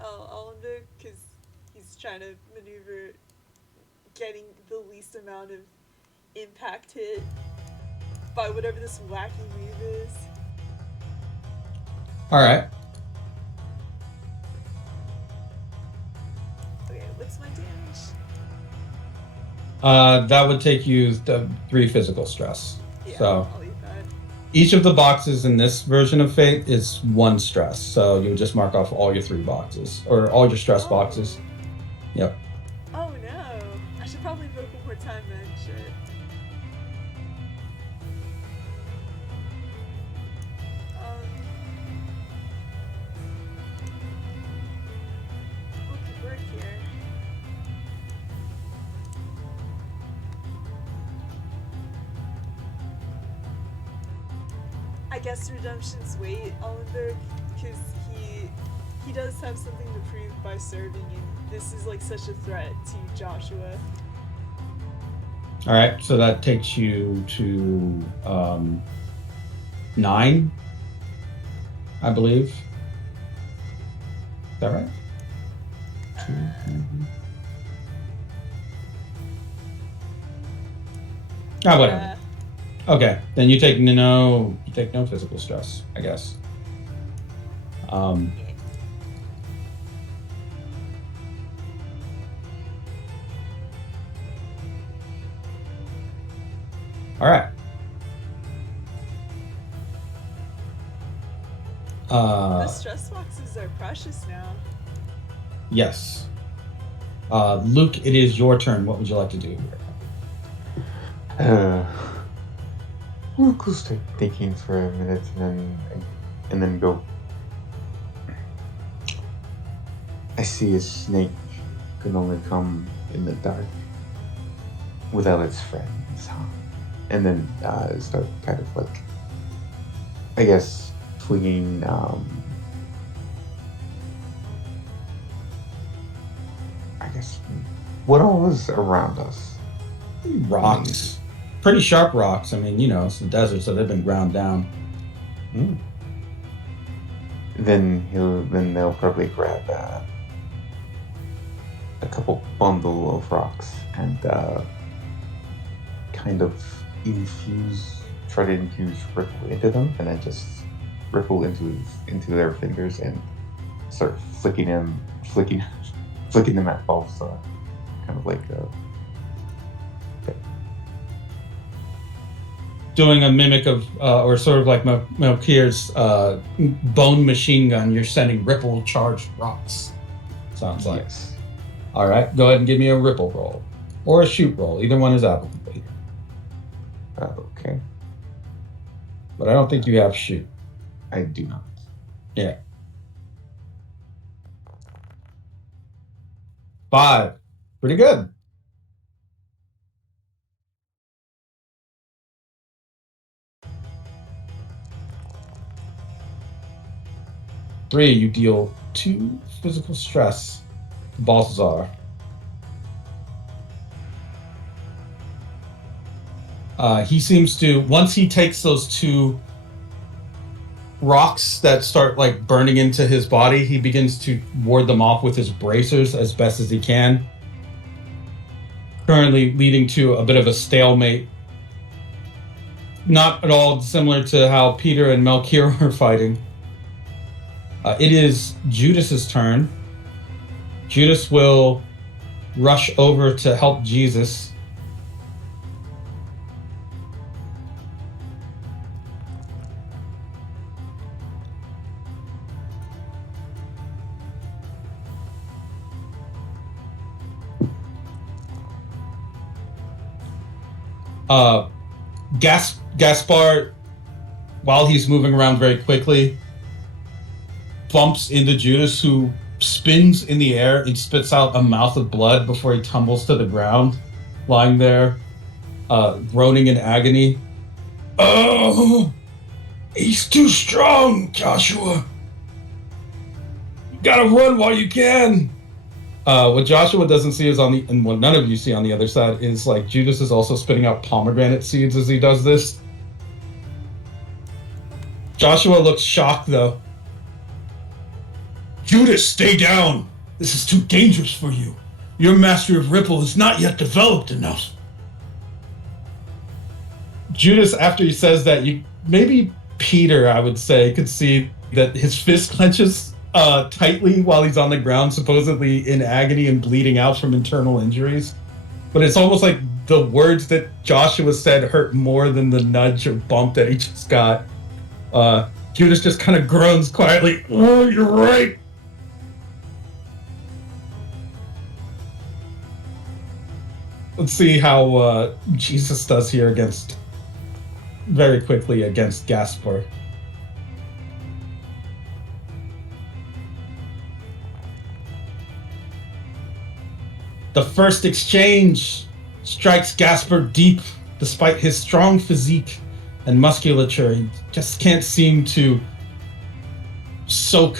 I'll invoke because he's trying to maneuver getting the least amount of impact hit by whatever this wacky move is. All right. Okay, what's my damage? That would take you 3 physical stress. Yeah, So I'll eat that. each of the boxes in this version of Fate is 1 stress. So you would just mark off all your 3 boxes, or all your stress boxes. Yep. Oh no. I should probably invoke one more time then. Shit. What could work here? I guess Redemption's weight, Allenberg, because he does have something to prove by serving, and this is like such a threat to Joshua. All right. So that takes you to 9, I believe. Is that right? 2, 3. Whatever. Okay, then you take no physical stress, I guess. All right. The stress boxes are precious now. Yes. Luke, it is your turn. What would you like to do here? We'll start thinking for a minute and then go. I see a snake can only come in the dark without its friends, huh? And then start kind of like, I guess, flinging what all was around us? Rocks. Pretty sharp rocks. I mean, it's the desert, so they've been ground down. Then they'll probably grab a couple bundle of rocks and kind of try to infuse ripple into them, and then just ripple into their fingers and start flicking them at both, kind of like Doing a mimic of, or sort of like Melkir's bone machine gun, you're sending ripple charged rocks. Sounds like. yes. All right, go ahead and give me a ripple roll. Or a shoot roll. Either one is applicable. Okay. But I don't think you have shoot. I do not. Yeah. 5. Pretty good. Three, you deal 2 physical stress to Balthazar. He seems to, once he takes those 2 rocks that start like burning into his body, he begins to ward them off with his bracers as best as he can, currently leading to a bit of a stalemate. Not at all similar to how Peter and Melchior are fighting. It is Judas's turn. Judas will rush over to help Jesus. Gaspar, while he's moving around very quickly, bumps into Judas, who spins in the air and spits out a mouth of blood before he tumbles to the ground, lying there, groaning in agony. Oh, he's too strong, Joshua. You gotta run while you can. What Joshua doesn't see is and what none of you see on the other side is like Judas is also spitting out pomegranate seeds as he does this. Joshua looks shocked though. Judas, stay down. This is too dangerous for you. Your mastery of Ripple is not yet developed enough. Judas, after he says that, maybe Peter, I would say, could see that his fist clenches tightly while he's on the ground, supposedly in agony and bleeding out from internal injuries. But it's almost like the words that Joshua said hurt more than the nudge or bump that he just got. Judas just kind of groans quietly. Oh, you're right. Let's see how Jesus does here very quickly against Gaspar. The first exchange strikes Gaspar deep. Despite his strong physique and musculature, he just can't seem to soak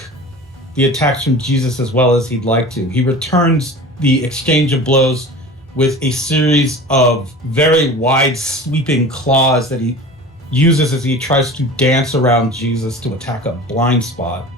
the attacks from Jesus as well as he'd like to. He returns the exchange of blows with a series of very wide sweeping claws that he uses as he tries to dance around Jesus to attack a blind spot.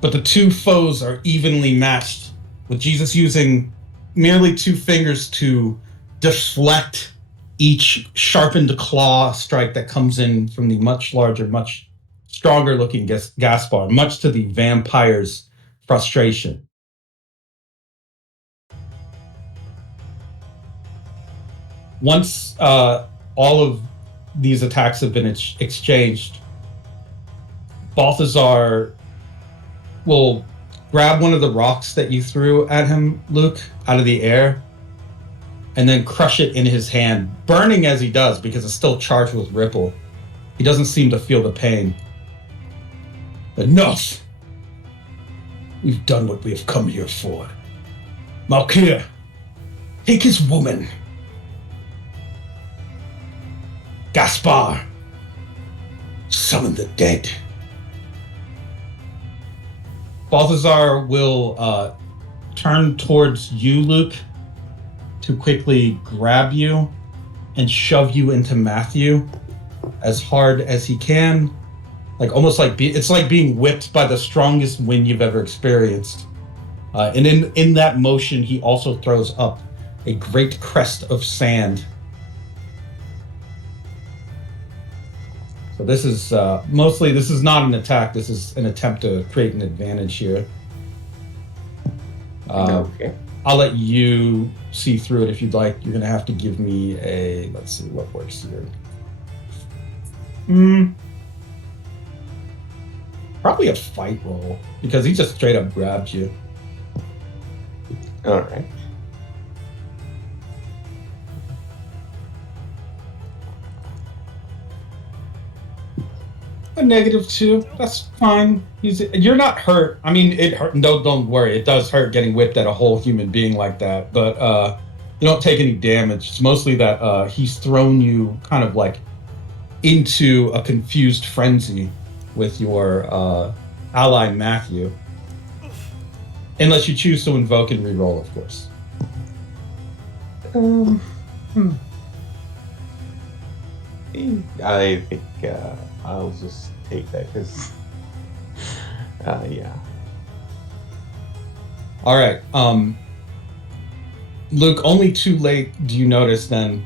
But the two foes are evenly matched, with Jesus using merely two fingers to deflect each sharpened claw strike that comes in from the much larger, much stronger looking Gaspar, much to the vampire's frustration. Once all of these attacks have been exchanged, Balthazar will grab one of the rocks that you threw at him, Luke, out of the air, and then crush it in his hand, burning as he does because it's still charged with ripple. He doesn't seem to feel the pain. Enough! We've done what we have come here for. Malkir, take his woman. Gaspar, summon the dead. Balthazar will turn towards you, Luke, to quickly grab you and shove you into Matthew as hard as he can. Like almost like it's like being whipped by the strongest wind you've ever experienced. And in that motion, he also throws up a great crest of sand. So this is this is not an attack. This is an attempt to create an advantage here. Okay. I'll let you see through it if you'd like. You're gonna have to give me a, let's see what works here. Probably a fight roll, because he just straight up grabbed you. All right. A -2. That's fine. You're not hurt. I mean, it hurt. No, don't worry. It does hurt getting whipped at a whole human being like that, but you don't take any damage. It's mostly that he's thrown you kind of like into a confused frenzy with your ally Matthew. Unless you choose to invoke and reroll, of course. I think I'll just take that because, yeah. All right. Luke, only too late do you notice then,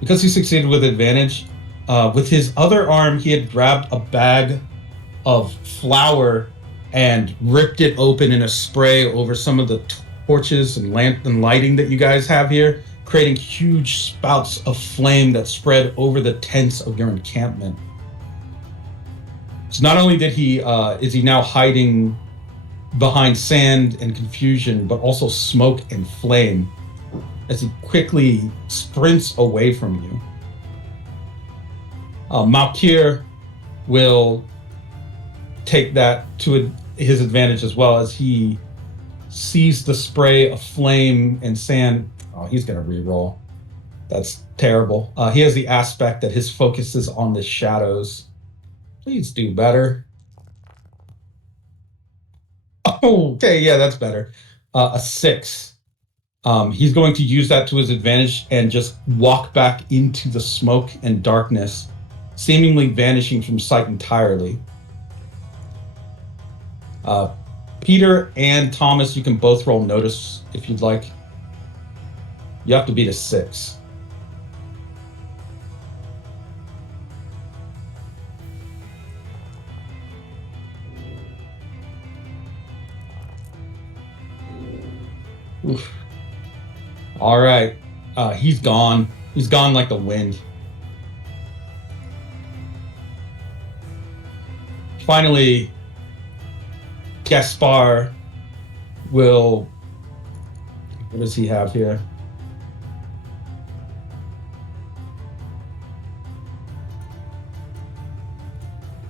because he succeeded with advantage, with his other arm, he had grabbed a bag of flour and ripped it open in a spray over some of the torches and lamp and lighting that you guys have here, creating huge spouts of flame that spread over the tents of your encampment. So not only is he now hiding behind sand and confusion, but also smoke and flame as he quickly sprints away from you. Malkir will take that to his advantage as well as he sees the spray of flame and sand. Oh, he's gonna re-roll. That's terrible. He has the aspect that his focus is on the shadows. Please do better. Oh, okay, yeah, that's better. A 6. He's going to use that to his advantage and just walk back into the smoke and darkness, seemingly vanishing from sight entirely. Peter and Thomas, you can both roll notice if you'd like. You have to beat a 6. Oof. All right. He's gone. He's gone like the wind. Finally, Gaspar will... What does he have here?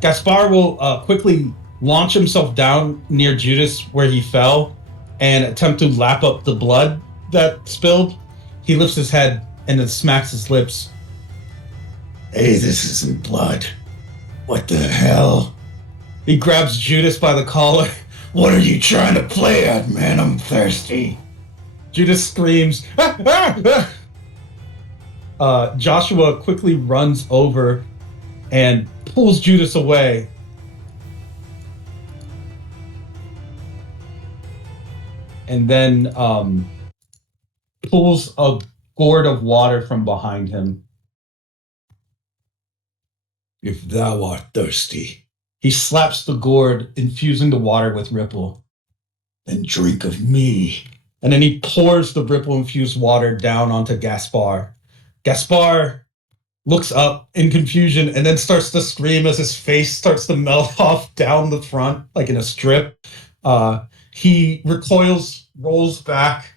Gaspar will quickly launch himself down near Judas where he fell and attempt to lap up the blood that spilled. He lifts his head and then smacks his lips. Hey, this isn't blood. What the hell? He grabs Judas by the collar. What are you trying to play at, man? I'm thirsty. Judas screams. Joshua quickly runs over and pulls Judas away. And then pulls a gourd of water from behind him. If thou art thirsty. He slaps the gourd, infusing the water with Ripple. Then drink of me. And then he pours the Ripple-infused water down onto Gaspar. Gaspar looks up in confusion and then starts to scream as his face starts to melt off down the front, like in a strip. He recoils, rolls back,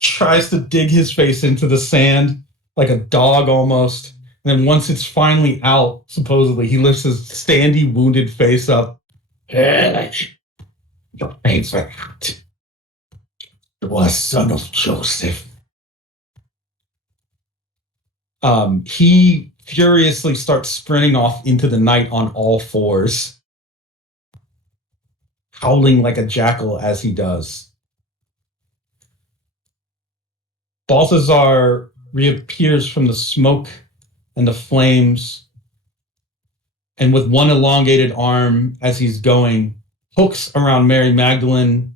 tries to dig his face into the sand, like a dog almost. And then once it's finally out, supposedly, he lifts his sandy, wounded face up. Your face are out. You are son of Joseph. He furiously starts sprinting off into the night on all fours, howling like a jackal as he does. Balthazar reappears from the smoke and the flames, and with one elongated arm as he's going, hooks around Mary Magdalene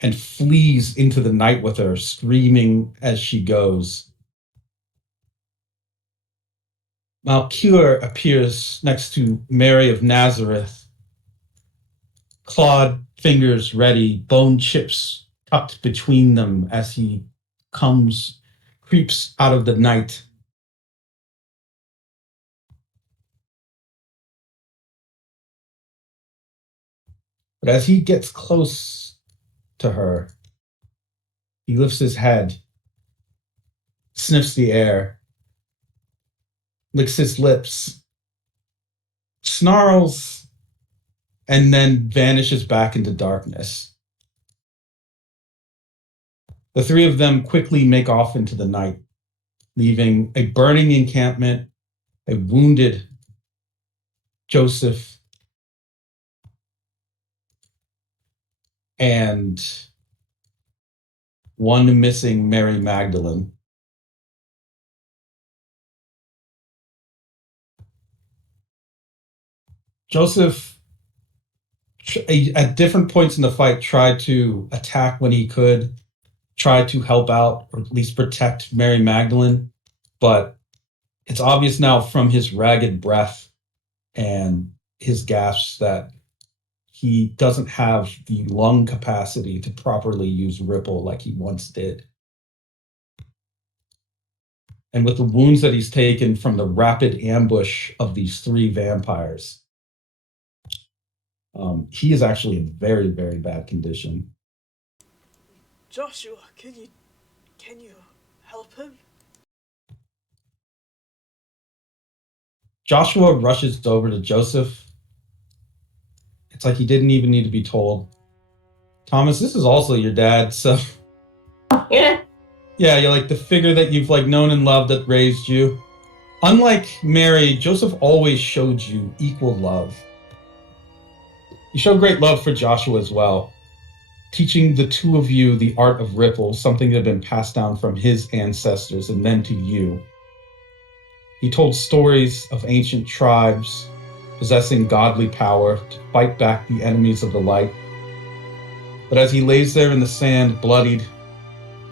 and flees into the night with her, screaming as she goes. Malchior appears next to Mary of Nazareth, clawed fingers ready, bone chips tucked between them as he creeps out of the night. But as he gets close to her, he lifts his head, sniffs the air, licks his lips, snarls, and then vanishes back into darkness. The three of them quickly make off into the night, leaving a burning encampment, a wounded Joseph, and one missing Mary Magdalene. Joseph, at different points in the fight, tried to attack when he could, tried to help out, or at least protect Mary Magdalene, but it's obvious now from his ragged breath and his gasps that he doesn't have the lung capacity to properly use Ripple like he once did. And with the wounds that he's taken from the rapid ambush of these three vampires, he is actually in very, very bad condition. Joshua, can you help him? Joshua rushes over to Joseph. It's like he didn't even need to be told. Thomas, this is also your dad, so... Yeah. Yeah, you're like the figure that you've like known and loved that raised you. Unlike Mary, Joseph always showed you equal love. You show great love for Joshua as well, teaching the two of you the art of Ripple, something that had been passed down from his ancestors and then to you. He told stories of ancient tribes possessing godly power to fight back the enemies of the light. But as he lays there in the sand, bloodied,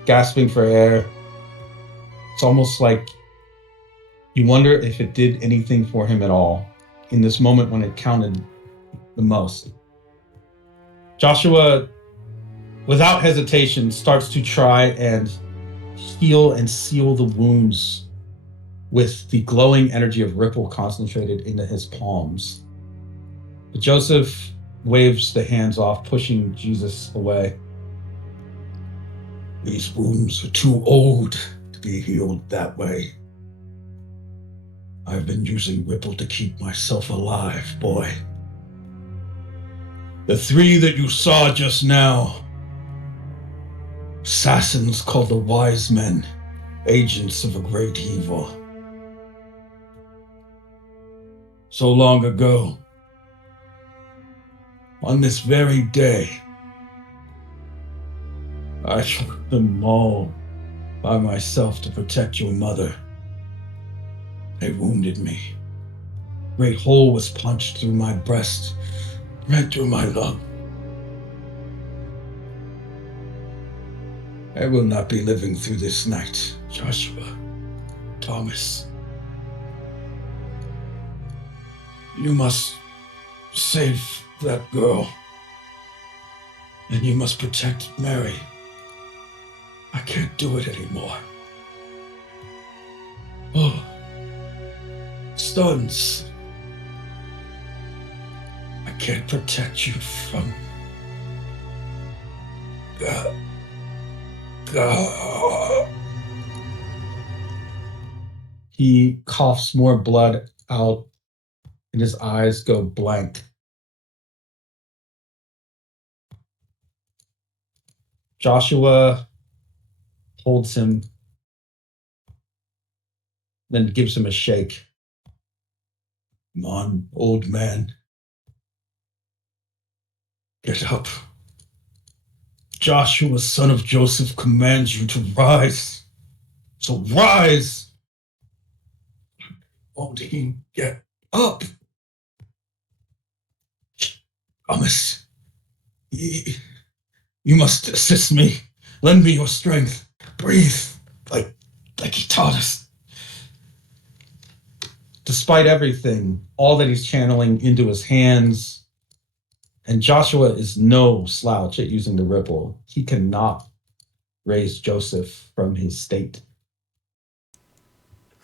gasping for air, It's almost like you wonder if it did anything for him at all in this moment when it counted the most. Joshua, without hesitation, starts to try and heal and seal the wounds with the glowing energy of Ripple concentrated into his palms. But Joseph waves the hands off, pushing Jesus away. These wounds are too old to be healed that way. I've been using Ripple to keep myself alive, boy. The three that you saw just now, assassins called the Wise Men, agents of a great evil. So long ago, on this very day, I took them all by myself to protect your mother. They wounded me. A great hole was punched through my breast, right through my lung. I will not be living through this night, Joshua, Thomas. You must save that girl, and you must protect Mary. I can't do it anymore. Oh, sons, I can't protect you from God. He coughs more blood out, and his eyes go blank. Joshua holds him, then gives him a shake. Come on, old man. Get up. Joshua, son of Joseph, commands you to rise. So rise. Won't he get up? Thomas, you must assist me. Lend me your strength. Breathe like he taught us. Despite everything, all that he's channeling into his hands, and Joshua is no slouch at using the Ripple. He cannot raise Joseph from his state.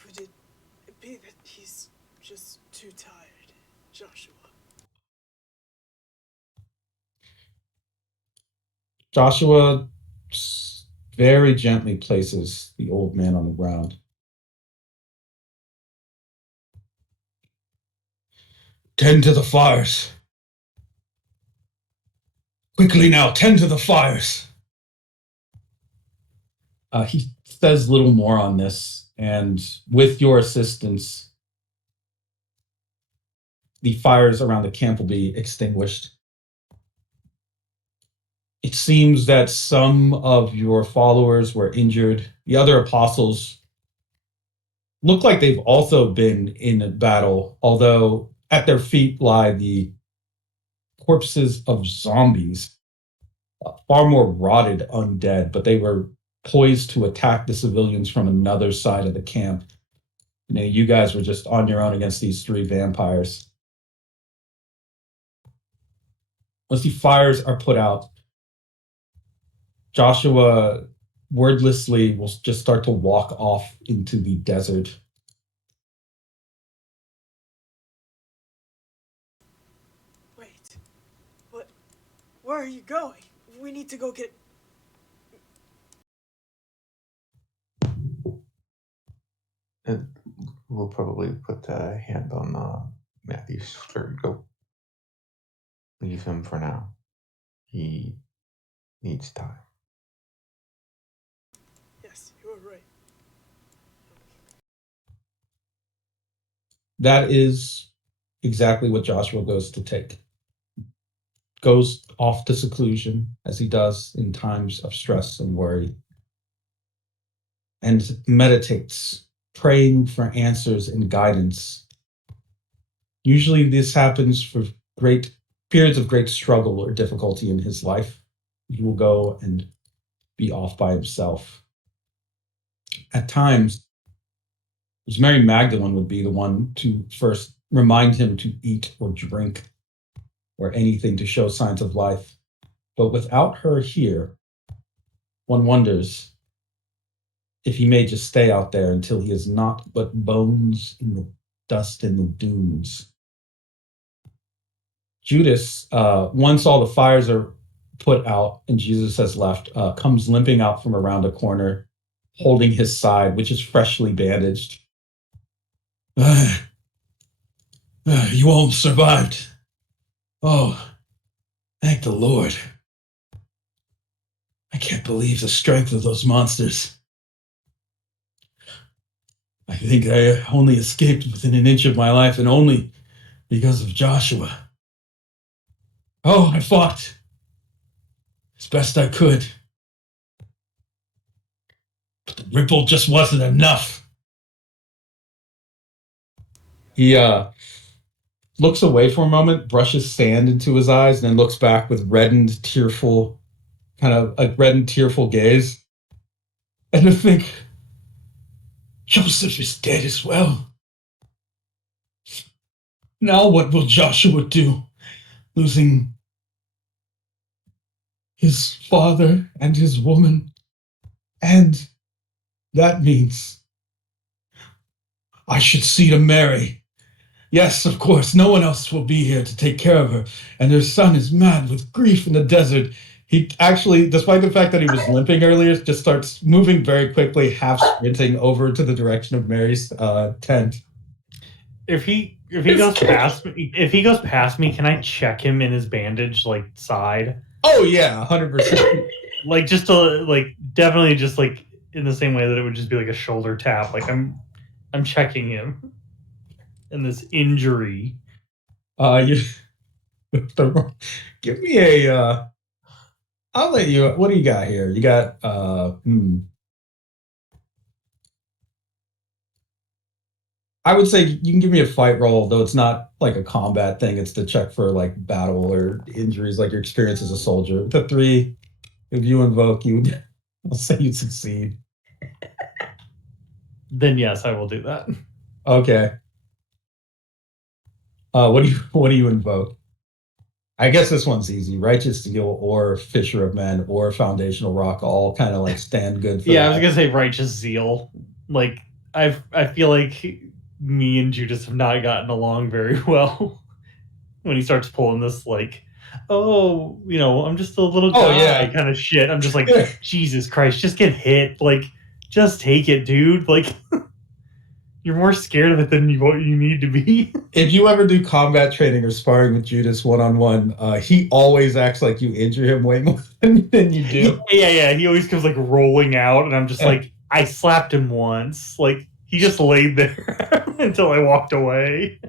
Could it be that he's just too tired, Joshua? Joshua very gently places the old man on the ground. Tend to the fires. Quickly now, tend to the fires. He says little more on this, and with your assistance, the fires around the camp will be extinguished. It seems that some of your followers were injured. The other apostles look like they've also been in a battle, although at their feet lie the corpses of zombies, far more rotted undead, but they were poised to attack the civilians from another side of the camp. You guys were just on your own against these three vampires. Once the fires are put out, Joshua wordlessly will just start to walk off into the desert. Wait. What? Where are you going? We need to go get... And we'll probably put a hand on Matthew's shoulder and go, leave him for now. He needs time. Yes, you are right. That is exactly what Joshua goes to take. Goes off to seclusion, as he does in times of stress and worry, and meditates, praying for answers and guidance. Usually this happens for great periods of great struggle or difficulty in his life. He will go and be off by himself. at times, Mary Magdalene would be the one to first remind him to eat or drink or anything to show signs of life. But without her here, one wonders if he may just stay out there until he is naught but bones in the dust in the dunes. Judas, once all the fires are put out and Jesus has left, comes limping out from around a corner, holding his side, which is freshly bandaged. You all survived. Oh, thank the Lord. I can't believe the strength of those monsters. I think I only escaped within an inch of my life, and only because of Joshua. Oh, I fought as best I could. But the ripple just wasn't enough. He looks away for a moment, brushes sand into his eyes, and then looks back with reddened, tearful, kind of a reddened, tearful gaze. And to think, Joseph is dead as well. Now what will Joshua do, losing his father and his woman? And that means I should see to Mary. Yes, of course, no one else will be here to take care of her, and their son is mad with grief in the desert. He actually, despite the fact that he was limping earlier, just starts moving very quickly, half sprinting over to the direction of Mary's tent. If he goes past me, can I check him in his bandage like side? Oh yeah, 100%. Like just to like definitely just like in the same way that it would just be like a shoulder tap. Like I'm checking him in this injury. You give me a. I'll let you. What do you got here? You got I would say you can give me a fight roll, though it's not like a combat thing. It's to check for like battle or injuries, like your experience as a soldier. The 3, if you invoke, I'll say you succeed. Then yes, I will do that. Okay. What do you invoke? I guess this one's easy. Righteous Steel or Fisher of Men or Foundational Rock all kind of like stand good for Yeah, that. I was gonna say Righteous Zeal. Like I feel like me and Judas have not gotten along very well when he starts pulling this like, oh, I'm just a little guy kind of shit. I'm just like, Jesus Christ, just get hit. Like, just take it, dude. Like, you're more scared of it than what you need to be. If you ever do combat training or sparring with Judas one-on-one, he always acts like you injure him way more than you do. Yeah. He always comes like rolling out, and I'm just like, I slapped him once. Like, he just laid there until I walked away.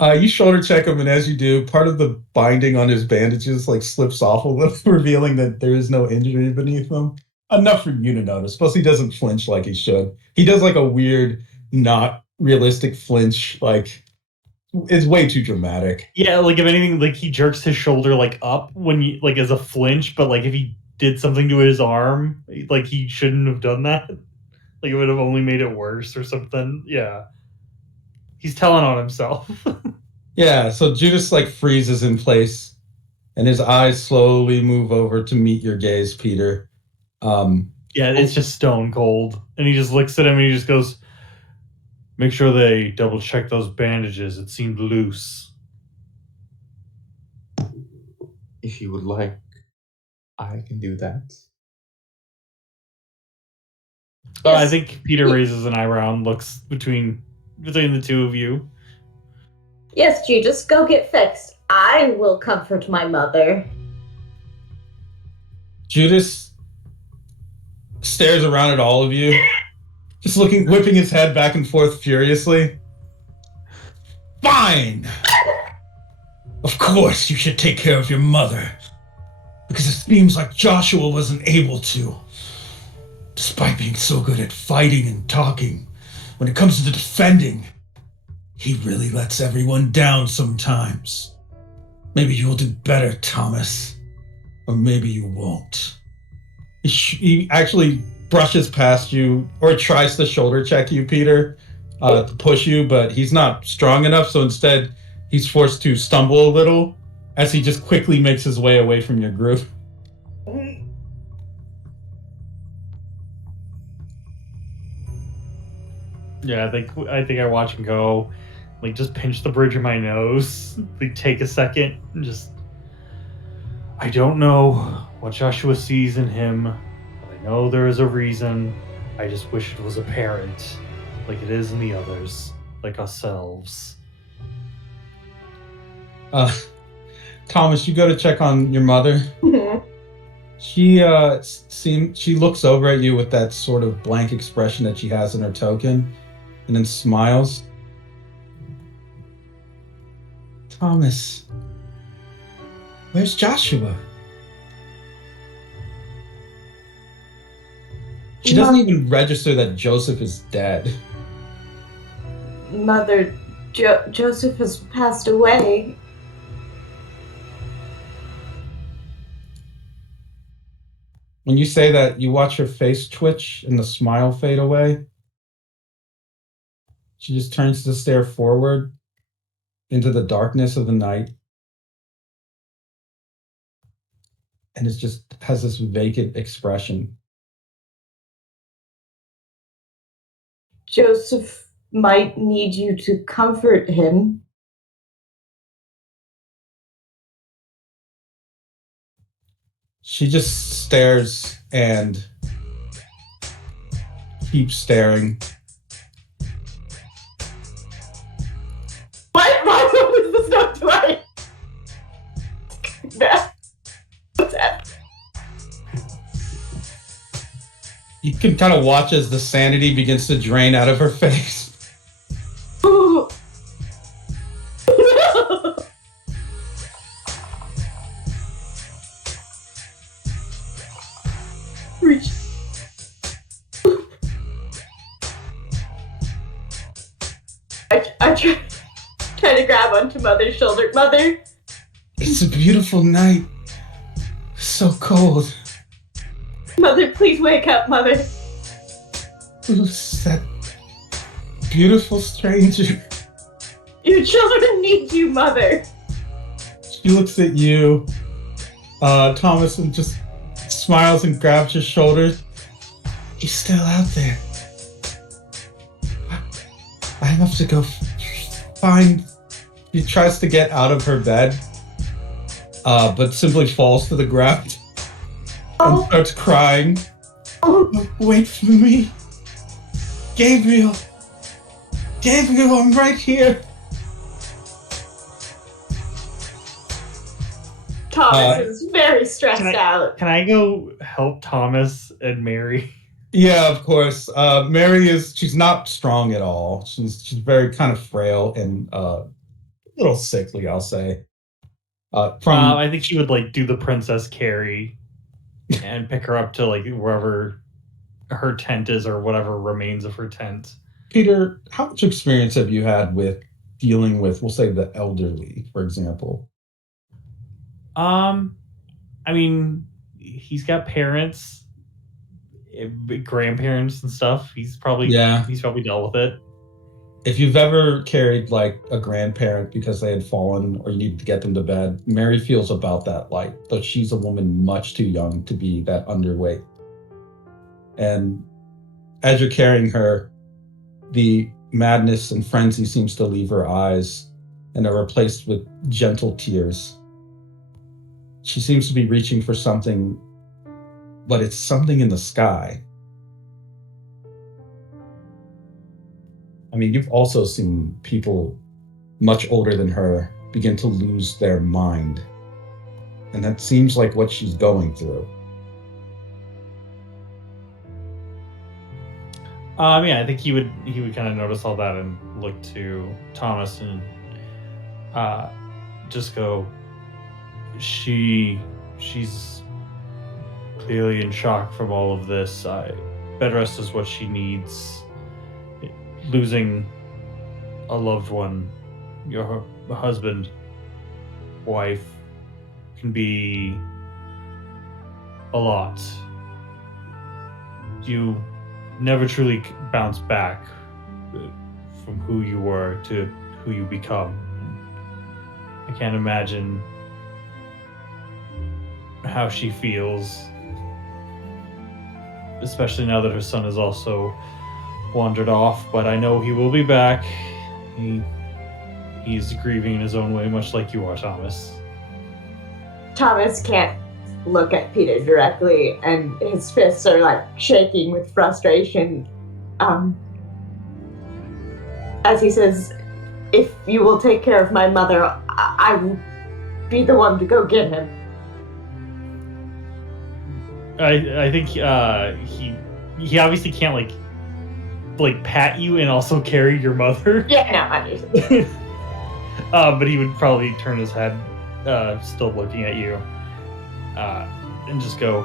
You shoulder check him, and as you do, part of the binding on his bandages like slips off a little, revealing that there is no injury beneath them. Enough for you to notice. Plus, he doesn't flinch like he should. He does like a weird, not realistic flinch. Like, it's way too dramatic. Yeah, like if anything, like he jerks his shoulder like up when you like as a flinch, but like if he did something to his arm, like he shouldn't have done that. Like it would have only made it worse or something. Yeah. He's telling on himself. Yeah, so Judas like freezes in place and his eyes slowly move over to meet your gaze, Peter. Yeah, it's just stone cold. And he just looks at him and he just goes, make sure they double check those bandages. It seemed loose. If you would like, I can do that. Yes. I think Peter raises an eyebrow and looks between the two of you. Yes, Judas, go get fixed. I will comfort my mother. Judas stares around at all of you, just whipping his head back and forth furiously. Fine! Of course you should take care of your mother, because it seems like Joshua wasn't able to. Despite being so good at fighting and talking, when it comes to the defending, he really lets everyone down sometimes. Maybe you'll do better, Thomas. Or maybe you won't. He actually brushes past you or tries to shoulder check you, Peter, to push you, but he's not strong enough, so instead he's forced to stumble a little as he just quickly makes his way away from your group. Yeah, I think I watch him go, like just pinch the bridge of my nose, like take a second, and just. I don't know what Joshua sees in him, but I know there is a reason. I just wish it was apparent, like it is in the others, like ourselves. Thomas, you go to check on your mother. She she looks over at you with that sort of blank expression that she has in her token, and then smiles. Thomas, where's Joshua? She doesn't even register that Joseph is dead. Mother, Joseph has passed away. When you say that, you watch her face twitch and the smile fade away. She just turns to stare forward into the darkness of the night. And it just has this vacant expression. Joseph might need you to comfort him. She just stares and keeps staring. Why is this not right? What's happening? You can kind of watch as the sanity begins to drain out of her face. Reach. I try to grab onto Mother's shoulder. Mother! It's a beautiful night. So cold. Mother, please wake up, Mother. Who's that beautiful stranger? Your children need you, Mother. She looks at you, Thomas, and just smiles and grabs your shoulders. He's still out there. I have to go find. She tries to get out of her bed, but simply falls to the ground and starts crying. Oh, Wait for me. Gabriel, I'm right here. Thomas is very stressed out. Can I go help Thomas and Mary? Yeah, of course. Mary she's not strong at all. She's very kind of frail and a little sickly, I'll say. I think she would like do the Princess Carrie and pick her up to like wherever her tent is or whatever remains of her tent. Peter, how much experience have you had with dealing with, we'll say, the elderly, for example? I mean, he's got parents, grandparents and stuff. He's probably dealt with it. If you've ever carried like a grandparent because they had fallen or you needed to get them to bed, Mary feels about that light, though she's a woman much too young to be that underweight. And as you're carrying her, the madness and frenzy seems to leave her eyes and are replaced with gentle tears. She seems to be reaching for something, but it's something in the sky. I mean, you've also seen people much older than her begin to lose their mind. And that seems like what she's going through. Yeah, I think he would kind of notice all that and look to Thomas and just go, she's clearly in shock from all of this. Bed rest is what she needs. Losing a loved one, your husband, wife, can be a lot. you never truly bounce back from who you were to who you become. I can't imagine how she feels, especially now that her son has also wandered off, but I know he will be back. He's grieving in his own way, much like you are, Thomas. Thomas can't look at Peter directly, and his fists are like shaking with frustration. As he says, "If you will take care of my mother, I will be the one to go get him." I think he obviously can't like pat you and also carry your mother. Yeah, no, I understand. But he would probably turn his head, still looking at you, and just go,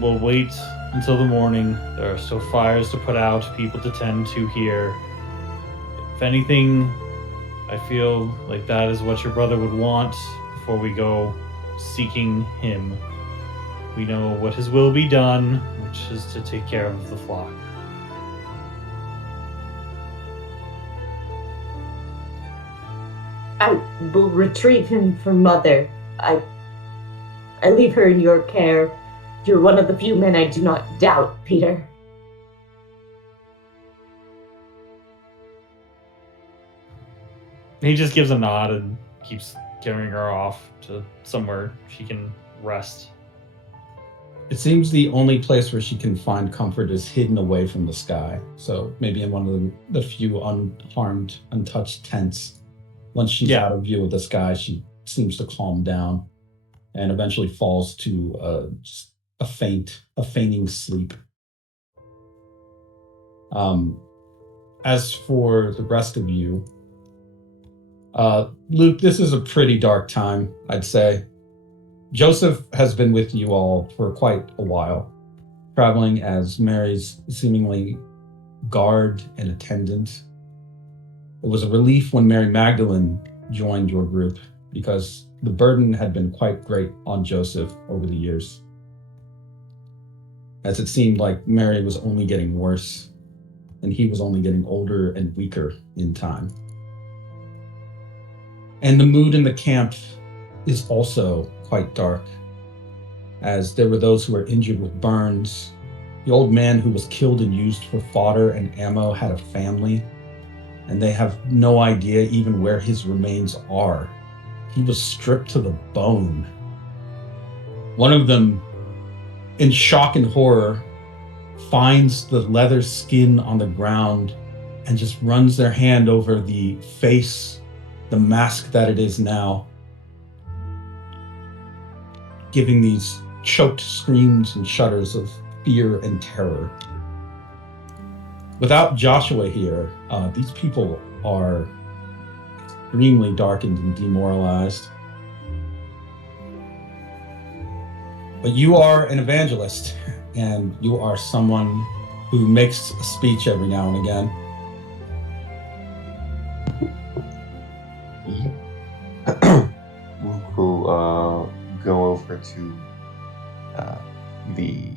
"We'll wait until the morning. There are still fires to put out, people to tend to here. If anything, I feel like that is what your brother would want before we go seeking him. We know what his will be done, which is to take care of the flock." I will retrieve him from Mother. I leave her in your care. You're one of the few men I do not doubt, Peter. He just gives a nod and keeps carrying her off to somewhere she can rest. It seems the only place where she can find comfort is hidden away from the sky. So maybe in one of the few unharmed, untouched tents. Once she's out of view of the sky, she seems to calm down and eventually falls to just a feigning sleep. As for the rest of you, Luke, this is a pretty dark time, I'd say. Joseph has been with you all for quite a while, traveling as Mary's seemingly guard and attendant. It was a relief when Mary Magdalene joined your group because the burden had been quite great on Joseph over the years, as it seemed like Mary was only getting worse and he was only getting older and weaker in time. And the mood in the camp is also quite dark, as there were those who were injured with burns. The old man who was killed and used for fodder and ammo had a family, and they have no idea even where his remains are. He was stripped to the bone. One of them, in shock and horror, finds the leather skin on the ground and just runs their hand over the face, the mask that it is now, giving these choked screams and shudders of fear and terror. Without Joshua here, these people are extremely darkened and demoralized. But you are an evangelist, and you are someone who makes a speech every now and again. We'll go over to the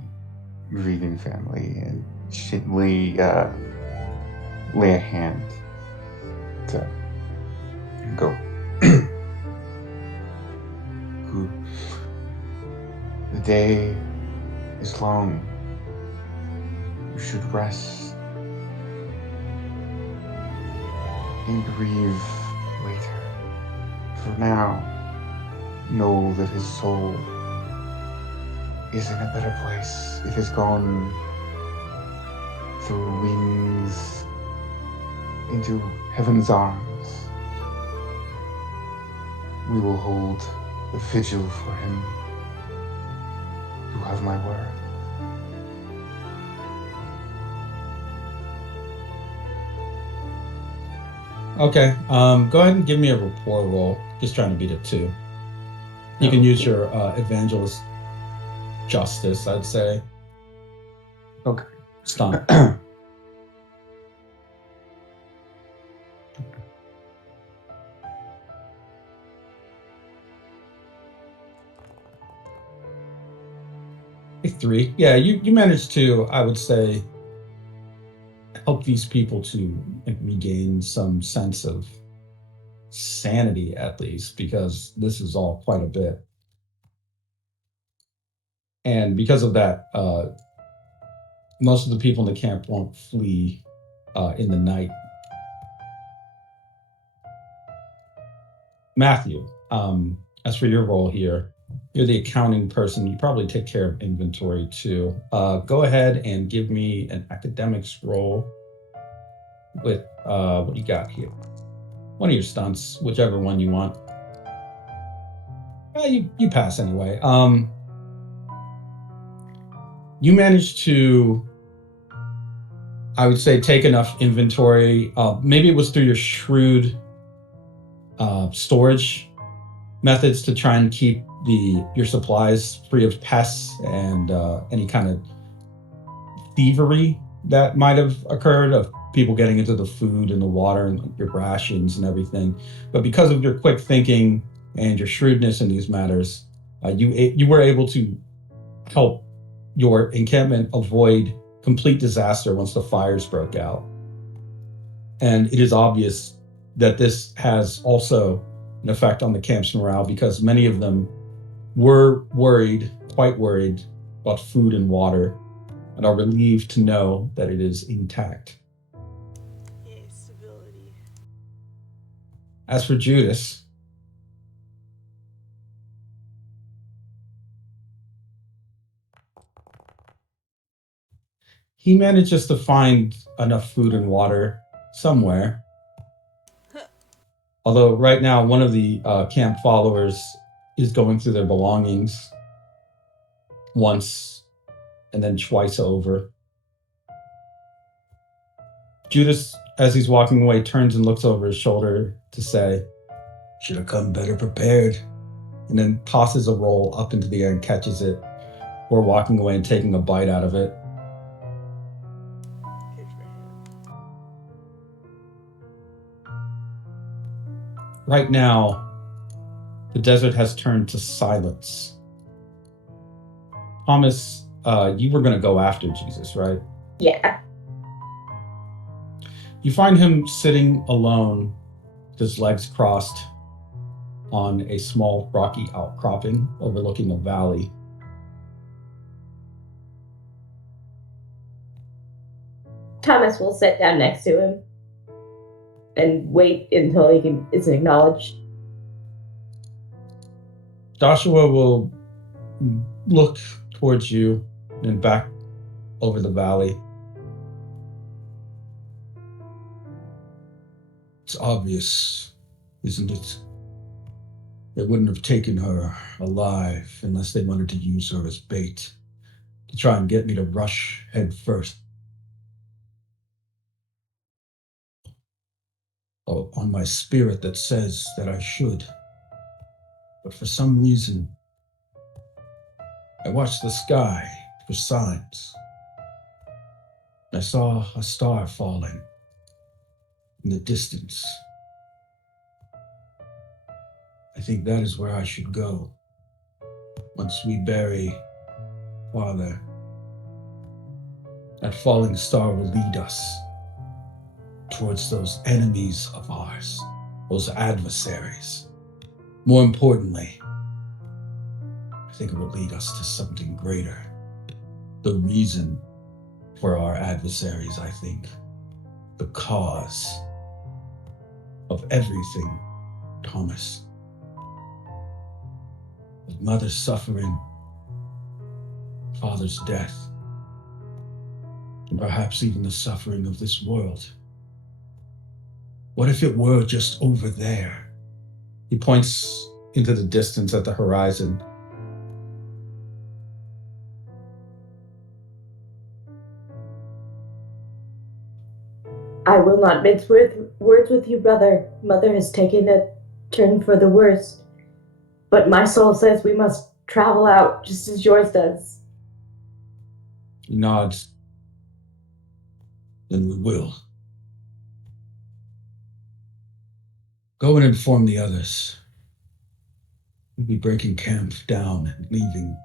grieving family and gently lay a hand to go. The day is long. You should rest and grieve later. For now, know that his soul is in a better place. It has gone through wings into heaven's arms. We will hold a vigil for him. You have my word. Okay, go ahead and give me a rapport roll. Just trying to beat it 2. You can use your evangelist justice, I'd say. Okay. Stunt. A 3. Yeah, you managed to, I would say, help these people to regain some sense of sanity, at least, because this is all quite a bit. And because of that, most of the people in the camp won't flee in the night. Matthew, as for your role here, you're the accounting person. You probably take care of inventory too. Go ahead and give me an academics roll with what you got here. One of your stunts, whichever one you want. You pass anyway. You managed to, I would say, take enough inventory. Maybe it was through your shrewd storage methods to try and keep your supplies free of pests and any kind of thievery that might have occurred of people getting into the food and the water and your rations and everything. But because of your quick thinking and your shrewdness in these matters, you were able to help your encampment avoid complete disaster once the fires broke out. And it is obvious that this has also an effect on the camp's morale because many of them were worried, quite worried about food and water, and are relieved to know that it is intact. Yay, stability. As for Judas, he manages to find enough food and water somewhere. Although right now, one of the camp followers is going through their belongings once and then twice over. Judas, as he's walking away, turns and looks over his shoulder to say, "Should have come better prepared," and then tosses a roll up into the air and catches it, or walking away and taking a bite out of it. Good for him. Right now, the desert has turned to silence. Thomas, you were going to go after Jesus, right? Yeah. You find him sitting alone, with his legs crossed on a small rocky outcropping overlooking a valley. Thomas will sit down next to him and wait until he is acknowledged. Joshua will look towards you and back over the valley. It's obvious, isn't it? They wouldn't have taken her alive unless they wanted to use her as bait to try and get me to rush head first. Oh, on my spirit that says that I should. But for some reason, I watched the sky for signs. I saw a star falling in the distance. I think that is where I should go once we bury Father. That falling star will lead us towards those enemies of ours, those adversaries. More importantly, I think it will lead us to something greater. The reason for our adversaries, I think. The cause of everything, Thomas. Of mother's suffering, father's death, and perhaps even the suffering of this world. What if it were just over there? He points into the distance at the horizon. I will not mince words with you, brother. Mother has taken a turn for the worst. But my soul says we must travel out just as yours does. He nods. Then we will. Go and inform the others. We'll be breaking camp down and leaving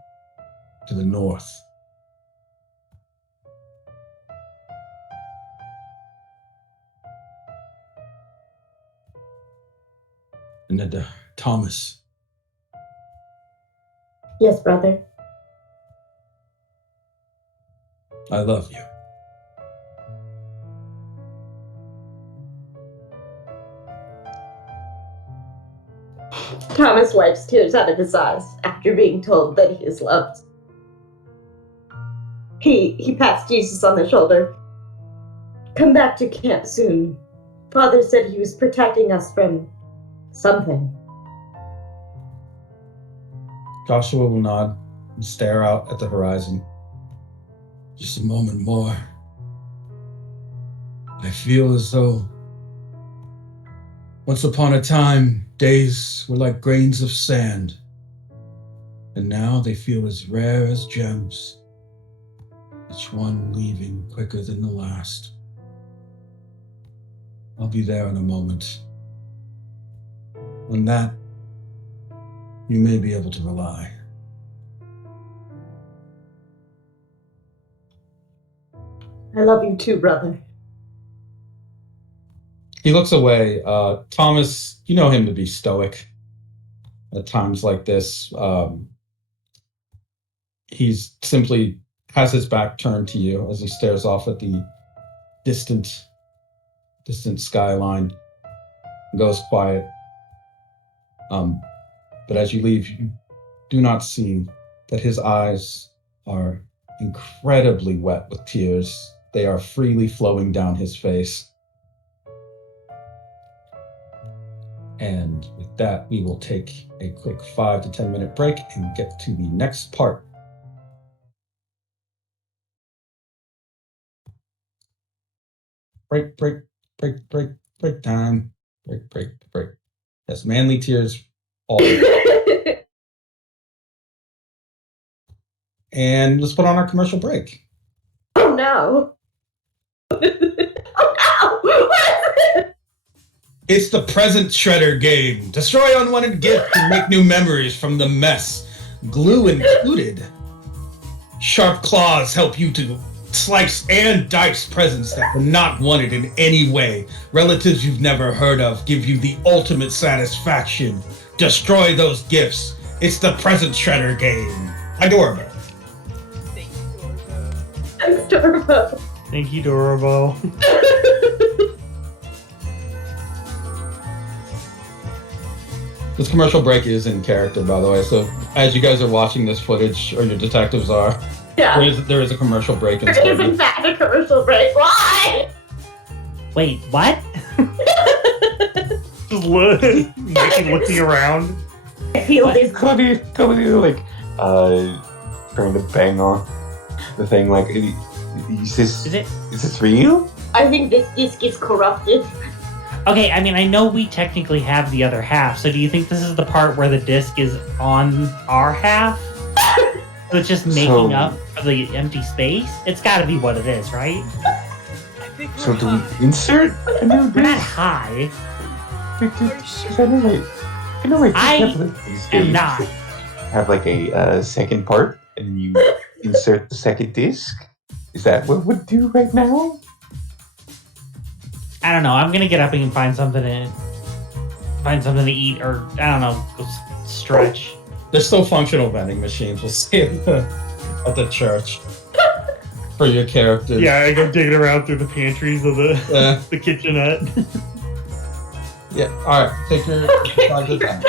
to the north. And Thomas, Yes, brother. I love you. Thomas wipes tears out of his eyes after being told that he is loved. He pats Jesus on the shoulder. Come back to camp soon. Father said he was protecting us from something. Joshua will nod and stare out at the horizon. Just a moment more. I feel as though once upon a time, days were like grains of sand, and now they feel as rare as gems, each one leaving quicker than the last. I'll be there in a moment. On that, you may be able to rely. I love you too, brother. He looks away. Thomas, you know him to be stoic at times like this. He's simply has his back turned to you as he stares off at the distant skyline and goes quiet. But as you leave, you do not see that his eyes are incredibly wet with tears. They are freely flowing down his face. And with that, we will take a quick 5 to 10 minute break and get to the next part. Break time. Break. Yes, manly tears all. And let's put on our commercial break. Oh no. Oh no. What is it? It's the present shredder game. Destroy unwanted gifts and make new memories from the mess. Glue included. Sharp claws help you to slice and dice presents that are not wanted in any way. Relatives you've never heard of give you the ultimate satisfaction. Destroy those gifts. It's the present shredder game. Adorable. Thank you, Dorvo. Thanks, Dorvo. Thank you, Dorabo. This commercial break is in character, by the way. So as you guys are watching this footage, or your detectives are, Yeah. there is a commercial break. There is in fact a commercial break. Why? Wait, what? Just looking around. I feel this. Cody, like, trying to bang on the thing, like, is this real? I think this disc is corrupted. Okay, I mean, I know we technically have the other half, so do you think this is the part where the disc is on our half? So it's just making up for the empty space? It's gotta be what it is, right? I think So we're do we high. insert a new We're not disc? high. I know, like, I these am days not. have like a second part, and then you insert the second disc. Is that what we'd do right now? I don't know. I'm gonna get up and find something to eat, or I don't know, go stretch. There's still functional vending machines. We'll see at the church for your characters. Yeah, I go digging around through the pantries of the kitchenette. Yeah. All right. Take your 5 to 10.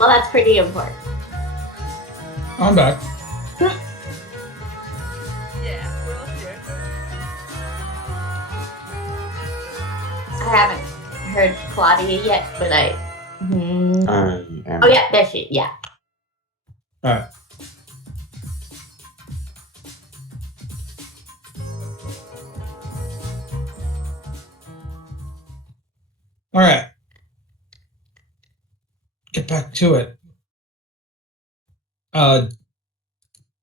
Well, that's pretty important. I'm back. Yeah, we're all here. I haven't heard Claudia yet, but I. I am. Oh yeah, there she. Yeah. All right. All right. Get back to it.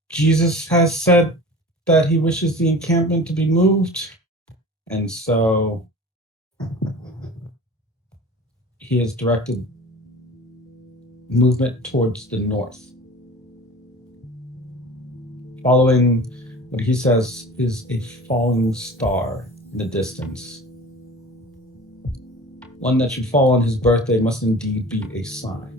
Jesus has said that he wishes the encampment to be moved, and so he has directed movement towards the north, following what he says is a falling star in the distance. One that should fall on his birthday must indeed be a sign.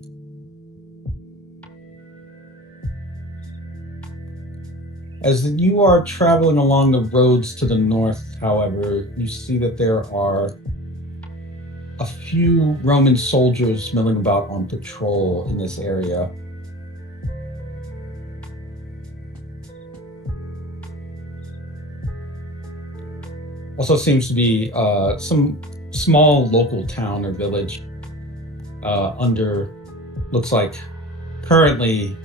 As you are traveling along the roads to the north, however, you see that there are a few Roman soldiers milling about on patrol in this area. Also seems to be some small local town or village under, looks like, currently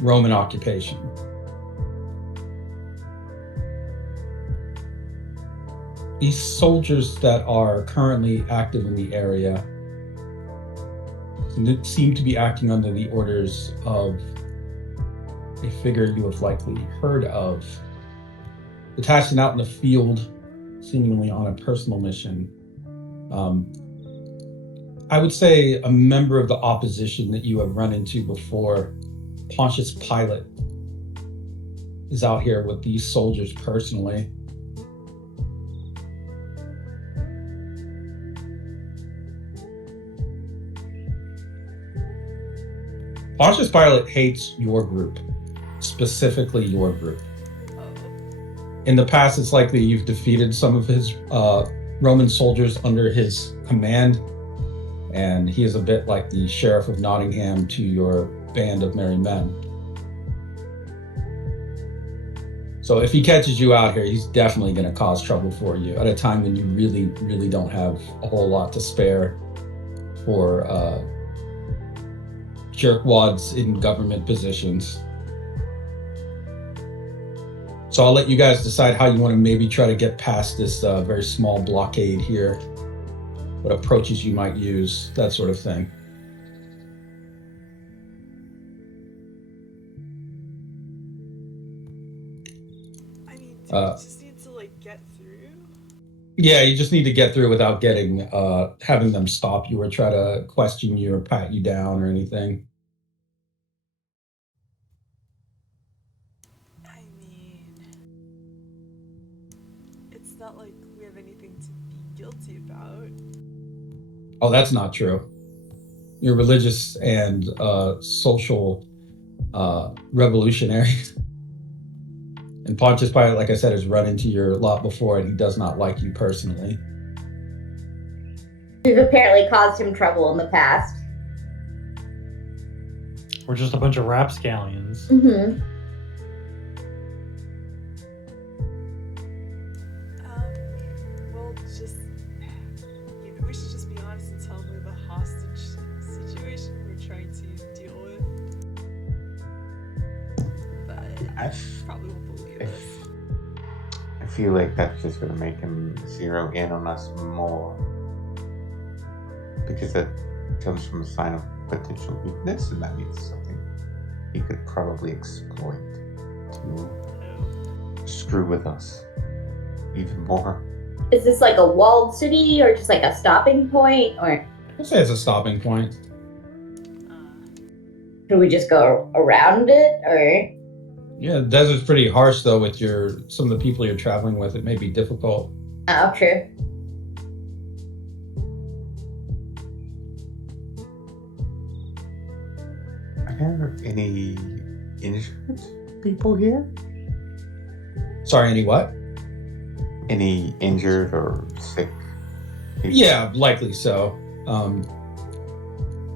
Roman occupation. These soldiers that are currently active in the area seem to be acting under the orders of a figure you have likely heard of, detached and out in the field, seemingly on a personal mission. I would say a member of the opposition that you have run into before, Pontius Pilate, is out here with these soldiers personally. Pontius Pilate hates your group, specifically your group. In the past, it's likely you've defeated some of his Roman soldiers under his command, and he is a bit like the Sheriff of Nottingham to your band of merry men. So if he catches you out here, he's definitely going to cause trouble for you at a time when you really, really don't have a whole lot to spare for jerkwads in government positions. So I'll let you guys decide how you want to maybe try to get past this very small blockade here, what approaches you might use, that sort of thing. I mean, do we just need to like get through? Yeah, you just need to get through without getting having them stop you or try to question you or pat you down or anything. I mean, it's not like we have anything to be guilty about. Oh, that's not true. You're religious and social revolutionary. And Pontius Pilate, like I said, has run into your lot before, and he does not like you personally. We've apparently caused him trouble in the past. We're just a bunch of rapscallions. Mm-hmm. Well, just maybe we should just be honest and tell them we have a hostage situation we're trying to deal with. But I probably won't believe us. I feel like that's just going to make him zero in on us more. Because that comes from a sign of potential weakness, and that means something he could probably exploit to screw with us even more. Is this like a walled city or just like a stopping point, or I'll say it's a stopping point. can we just go around it, or? Yeah, the desert's pretty harsh though with some of the people you're traveling with. It may be difficult. Oh, true. Are there any injured people here? Sorry, any what? Any injured or sick people? Yeah, likely so.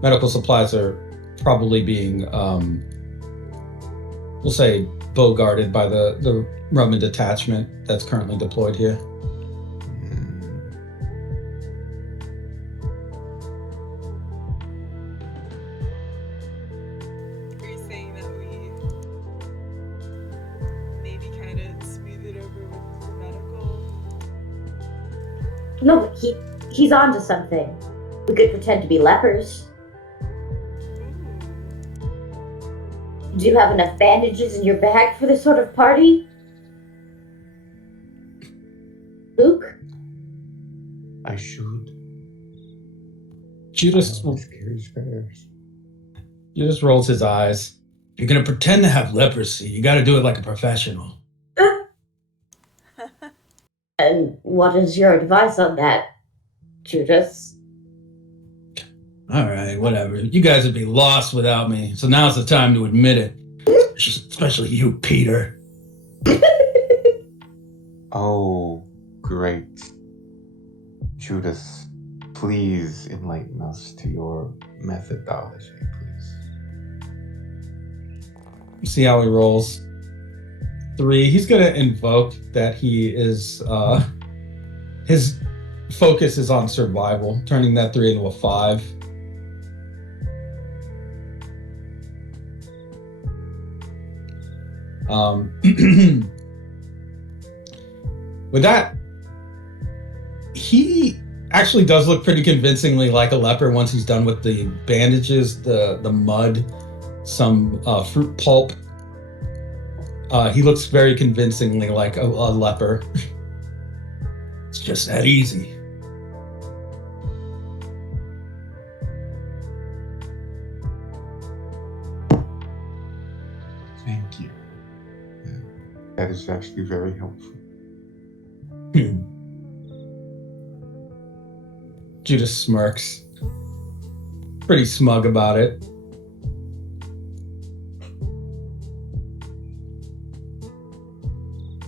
Medical supplies are probably being, we'll say, bogarted by the Roman detachment that's currently deployed here. Are you saying that we maybe kind of smooth it over with the medical? No, he's onto something. We could pretend to be lepers. Do you have enough bandages in your bag for this sort of party? Luke? I should. Judas rolls his eyes. If you're gonna pretend to have leprosy, you gotta do it like a professional. And what is your advice on that, Judas? All right, whatever. You guys would be lost without me, so now's the time to admit it. Especially you, Peter. Oh, great. Judas, please enlighten us to your methodology, please. See how he rolls. 3. He's gonna invoke that he is his focus is on survival, turning that 3 into a 5. With that, he actually does look pretty convincingly like a leper once he's done with the bandages, the mud, some fruit pulp. He looks very convincingly like a leper. It's just that easy. Thank you. That is actually very helpful. Judas smirks. Pretty smug about it.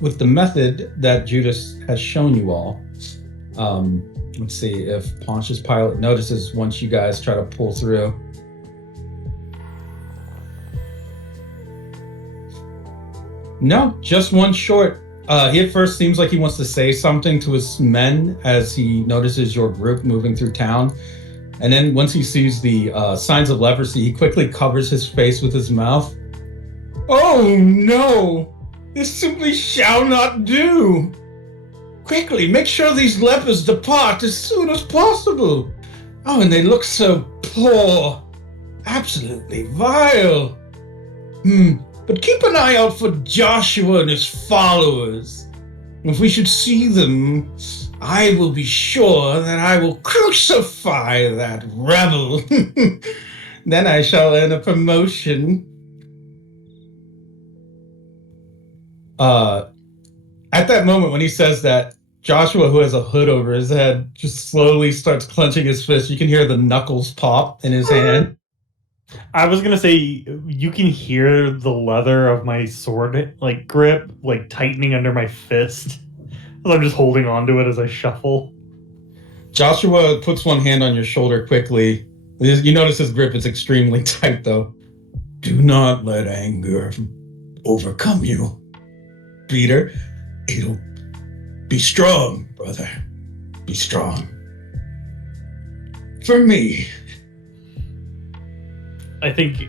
With the method that Judas has shown you all, let's see if Pontius Pilate notices once you guys try to pull through. No, just one short. He at first seems like he wants to say something to his men as he notices your group moving through town. And then once he sees the signs of leprosy, he quickly covers his face with his mouth. Oh no! This simply shall not do! Quickly, make sure these lepers depart as soon as possible. Oh, and they look so poor. Absolutely vile. But keep an eye out for Joshua and his followers. If we should see them, I will be sure that I will crucify that rebel. Then I shall earn a promotion. At that moment when he says that, Joshua, who has a hood over his head, just slowly starts clenching his fist. You can hear the knuckles pop in his hand. I was gonna say you can hear the leather of my sword grip tightening under my fist. I'm just holding onto it as I shuffle. Joshua puts one hand on your shoulder quickly. You notice his grip is extremely tight, though. Do not let anger overcome you, Peter. It'll be strong, brother. Be strong. For me. I think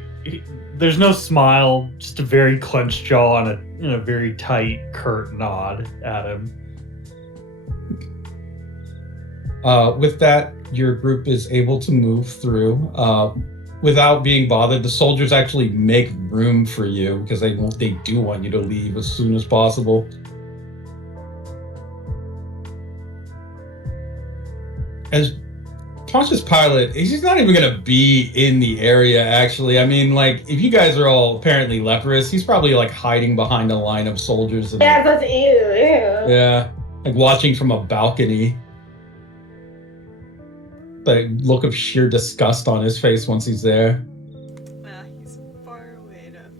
there's no smile, just a very clenched jaw and a very tight, curt nod at him. With that, your group is able to move through without being bothered. The soldiers actually make room for you because they do want you to leave as soon as possible. As Pontius Pilate, he's not even going to be in the area, actually. I mean, if you guys are all apparently leprous, he's probably, hiding behind a line of soldiers. And, Yeah, that's ew. yeah, watching from a balcony. The look of sheer disgust on his face once he's there. He's far away enough.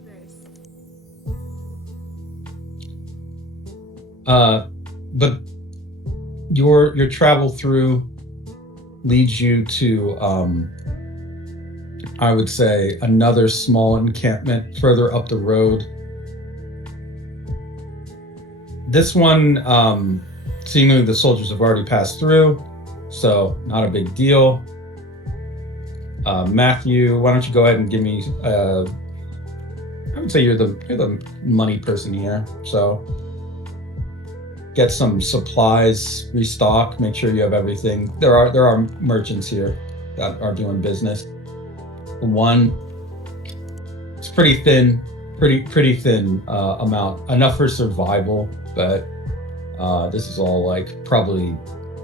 Nice. But your travel through leads you to I would say, another small encampment further up the road. This one, seemingly the soldiers have already passed through, so not a big deal. Matthew, why don't you go ahead and give me? I would say you're the money person here, so get some supplies, restock, make sure you have everything. There are merchants here that are doing business. One, it's pretty thin, pretty thin amount, enough for survival, but this is all like probably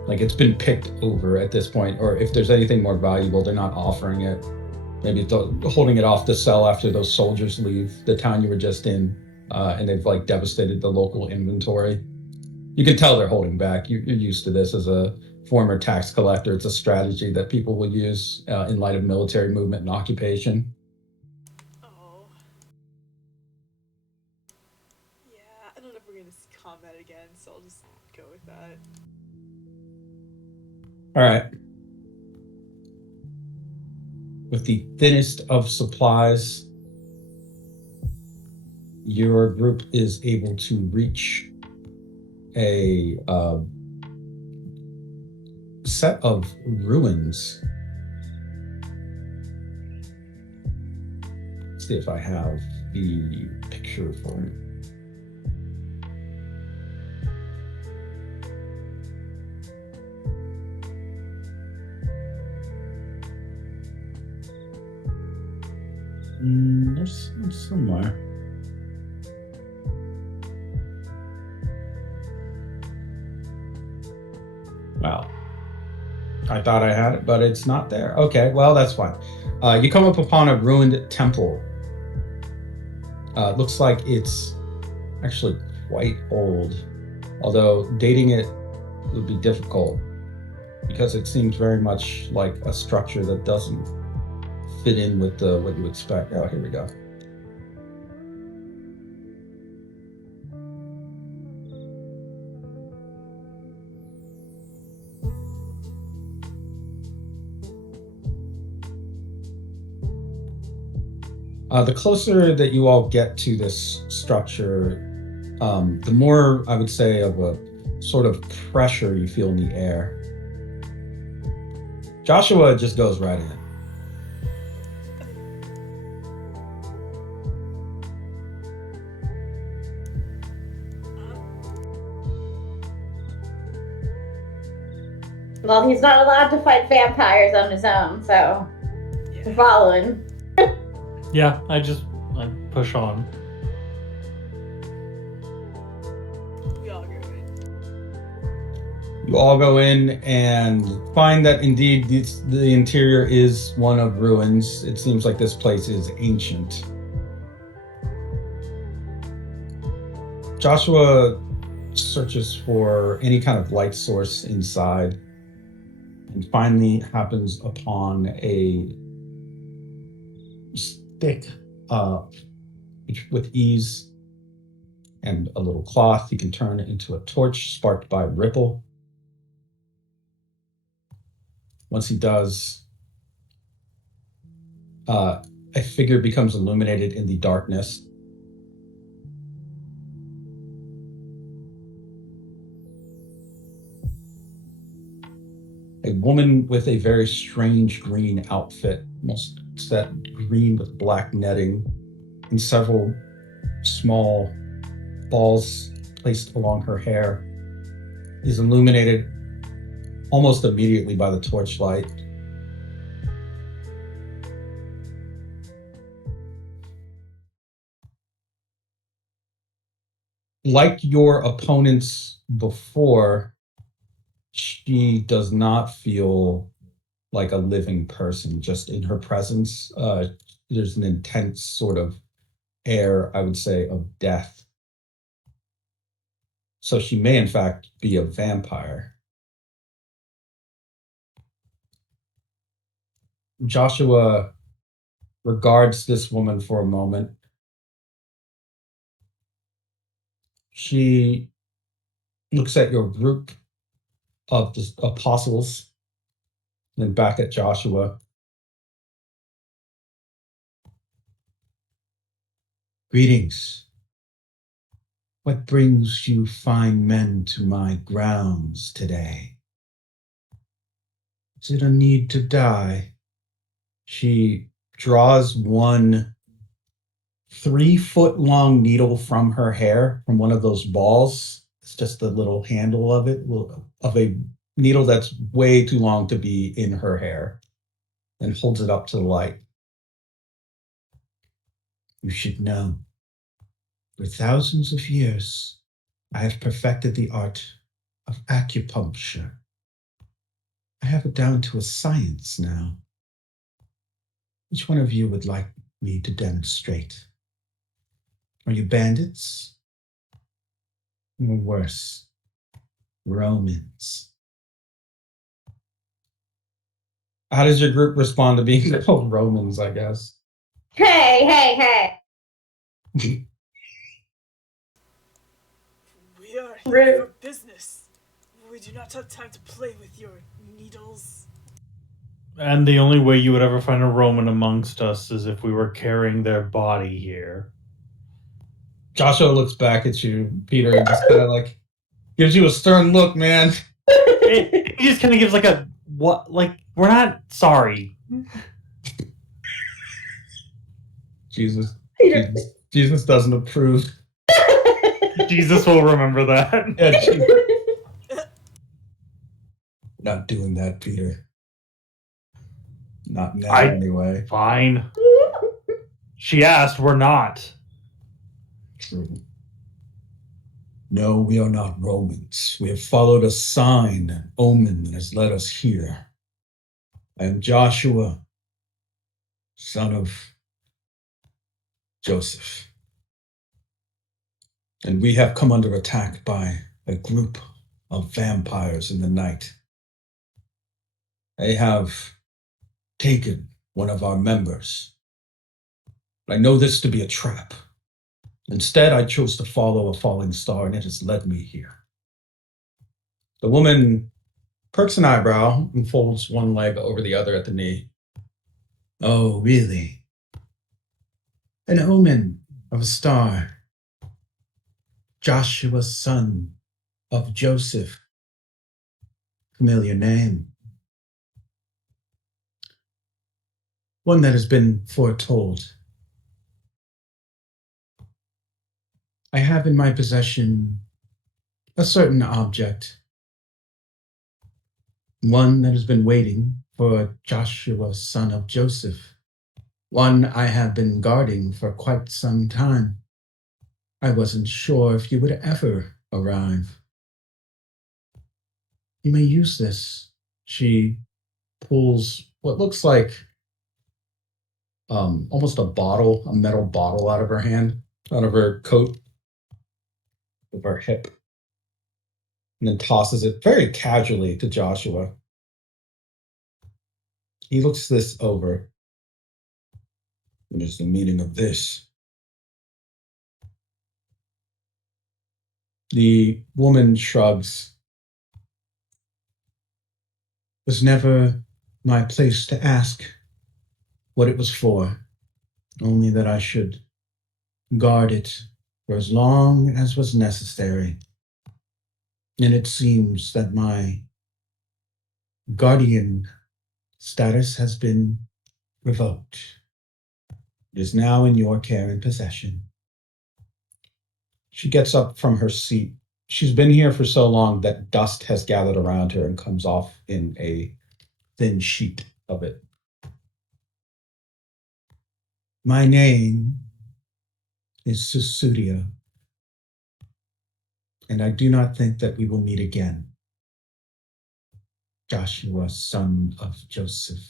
like it's been picked over at this point, or if there's anything more valuable, they're not offering it. Maybe holding it off to sell after those soldiers leave the town you were just in, and they've like devastated the local inventory. You can tell they're holding back. You're used to this as a former tax collector. It's a strategy that people will use in light of military movement and occupation. Oh. Yeah, I don't know if we're gonna see combat again, so I'll just go with that. All right. With the thinnest of supplies, your group is able to reach a set of ruins. Let's see if I have the picture for it. There's somewhere. Wow. I thought I had it, but it's not there. Okay, well, that's fine. You come up upon a ruined temple. It looks like it's actually quite old, although dating it would be difficult because it seems very much like a structure that doesn't fit in with what you expect. Oh, here we go. The closer that you all get to this structure, the more I would say of a sort of pressure you feel in the air. Joshua just goes right in. Well, he's not allowed to fight vampires on his own, so we're following. Yeah, I push on. We all go in. You all go in and find that indeed the interior is one of ruins. It seems like this place is ancient. Joshua searches for any kind of light source inside and finally happens upon a stick with ease and a little cloth. You can turn it into a torch sparked by ripple. Once he does, a figure becomes illuminated in the darkness. A woman with a very strange green outfit, almost set green with black netting, and several small balls placed along her hair, is illuminated almost immediately by the torchlight. Like your opponents before, she does not feel like a living person. Just in her presence, there's an intense sort of air, I would say, of death. So she may, in fact, be a vampire. Joshua regards this woman for a moment. She looks at your group of the apostles, then back at Joshua. Greetings. What brings you fine men to my grounds today? Is it a need to die? She draws one 3-foot long needle from her hair, from one of those balls. It's just the little handle of it, of a needle that's way too long to be in her hair, and holds it up to the light. You should know, for thousands of years, I have perfected the art of acupuncture. I have it down to a science now. Which one of you would like me to demonstrate? Are you bandits? Or worse, Romans? How does your group respond to being called Romans, I guess? Hey. We are Rude. here for business. We do not have time to play with your needles. And the only way you would ever find a Roman amongst us is if we were carrying their body here. Joshua looks back at you, Peter, and just kind of like gives you a stern look, man. He just kind of gives like a what? Like we're not sorry. Jesus. Peter. Jesus doesn't approve. Jesus will remember that. Yeah, Jesus. Not doing that, Peter. Not now, anyway. Fine. She asked, we're not. True. No, we are not Romans. We have followed a sign, an omen that has led us here. I am Joshua, son of Joseph. And we have come under attack by a group of vampires in the night. They have taken one of our members. I know this to be a trap. Instead, I chose to follow a falling star, and it has led me here. The woman perks an eyebrow and folds one leg over the other at the knee. Oh, really? An omen of a star. Joshua, son of Joseph. Familiar name. One that has been foretold. I have in my possession a certain object. One that has been waiting for Joshua, son of Joseph. One I have been guarding for quite some time. I wasn't sure if you would ever arrive. You may use this. She pulls what looks like almost a metal bottle out of her hand, out of her coat, of her hip, and then tosses it very casually to Joshua. He looks this over. What is the meaning of this? The woman shrugs. It was never my place to ask what it was for, only that I should guard it for as long as was necessary. And it seems that my guardian status has been revoked. It is now in your care and possession. She gets up from her seat. She's been here for so long that dust has gathered around her and comes off in a thin sheet of it. My name is Susudia, and I do not think that we will meet again. Joshua, son of Joseph.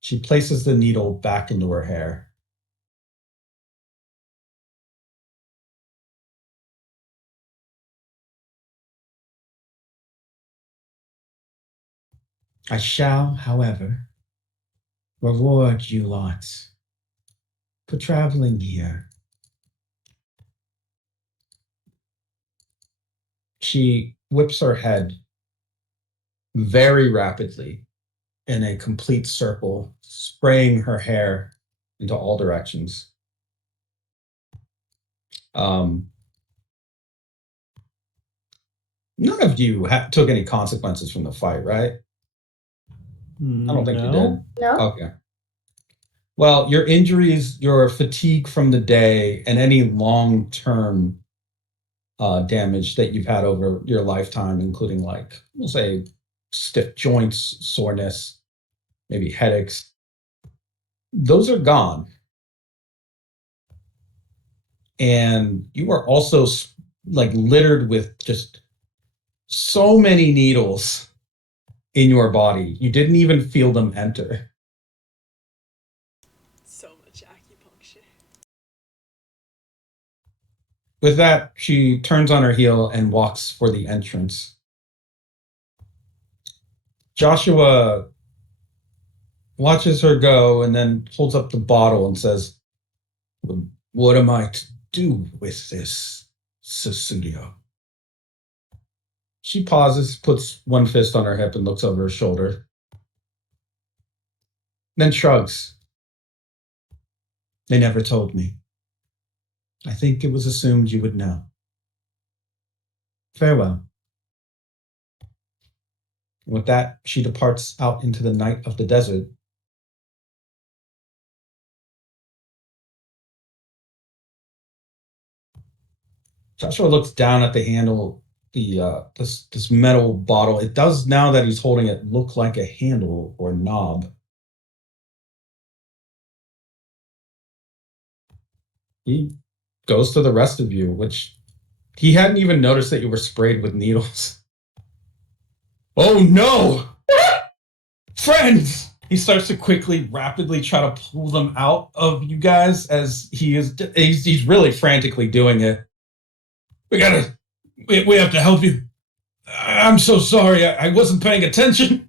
She places the needle back into her hair. I shall, however, reward you lots for traveling here. She whips her head very rapidly in a complete circle, spraying her hair into all directions. None of you took any consequences from the fight, right? I don't think you did. No. Okay. Well, your injuries, your fatigue from the day, and any long-term damage that you've had over your lifetime, including like, we'll say, stiff joints, soreness, maybe headaches, those are gone. And you are also like littered with just so many needles in your body. You didn't even feel them enter. So much acupuncture. With that, she turns on her heel and walks for the entrance. Joshua watches her go and then holds up the bottle and says, "What am I to do with this, Susudio?" She pauses, puts one fist on her hip and looks over her shoulder, then shrugs. "They never told me. I think it was assumed you would know. Farewell." With that, she departs out into the night of the desert. Joshua looks down at the handle, this metal bottle. It does, now that he's holding it, look like a handle or knob. He goes to the rest of you, which he hadn't even noticed that you were sprayed with needles. "Oh no! Friends!" He starts to quickly, rapidly try to pull them out of you guys as he's really frantically doing it. We have to help you. I'm so sorry, I wasn't paying attention."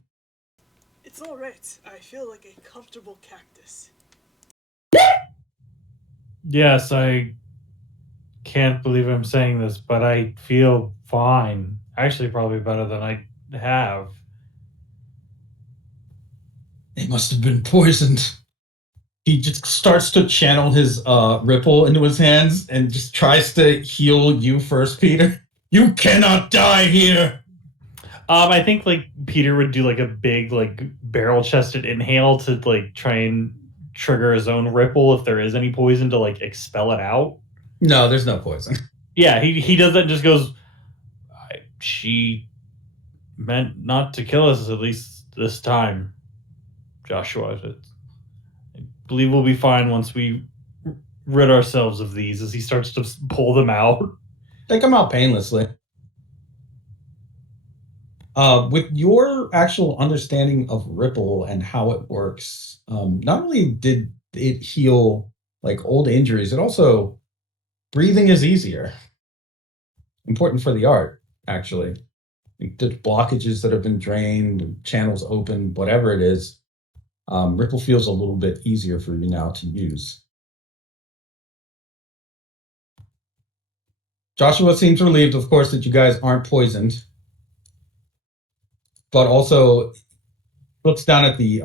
It's alright. I feel like a comfortable cactus. Yes, I can't believe I'm saying this, but I feel fine. Actually, probably better than I have. They must have been poisoned. He just starts to channel his ripple into his hands and just tries to heal you first, Peter. "You cannot die here." I think like Peter would do like a big like barrel-chested inhale to like try and trigger his own ripple if there is any poison to like expel it out. No, there's no poison. Yeah, he does that and just goes, she meant not to kill us, at least this time, Joshua. I believe we'll be fine once we rid ourselves of these, as he starts to pull them out. They come out painlessly. With your actual understanding of Ripple and how it works, not only did it heal like old injuries, it also, breathing is easier. Important for the art, actually. Like the blockages that have been drained, channels open, whatever it is, Ripple feels a little bit easier for you now to use. Joshua seems relieved, of course, that you guys aren't poisoned, but also looks down at the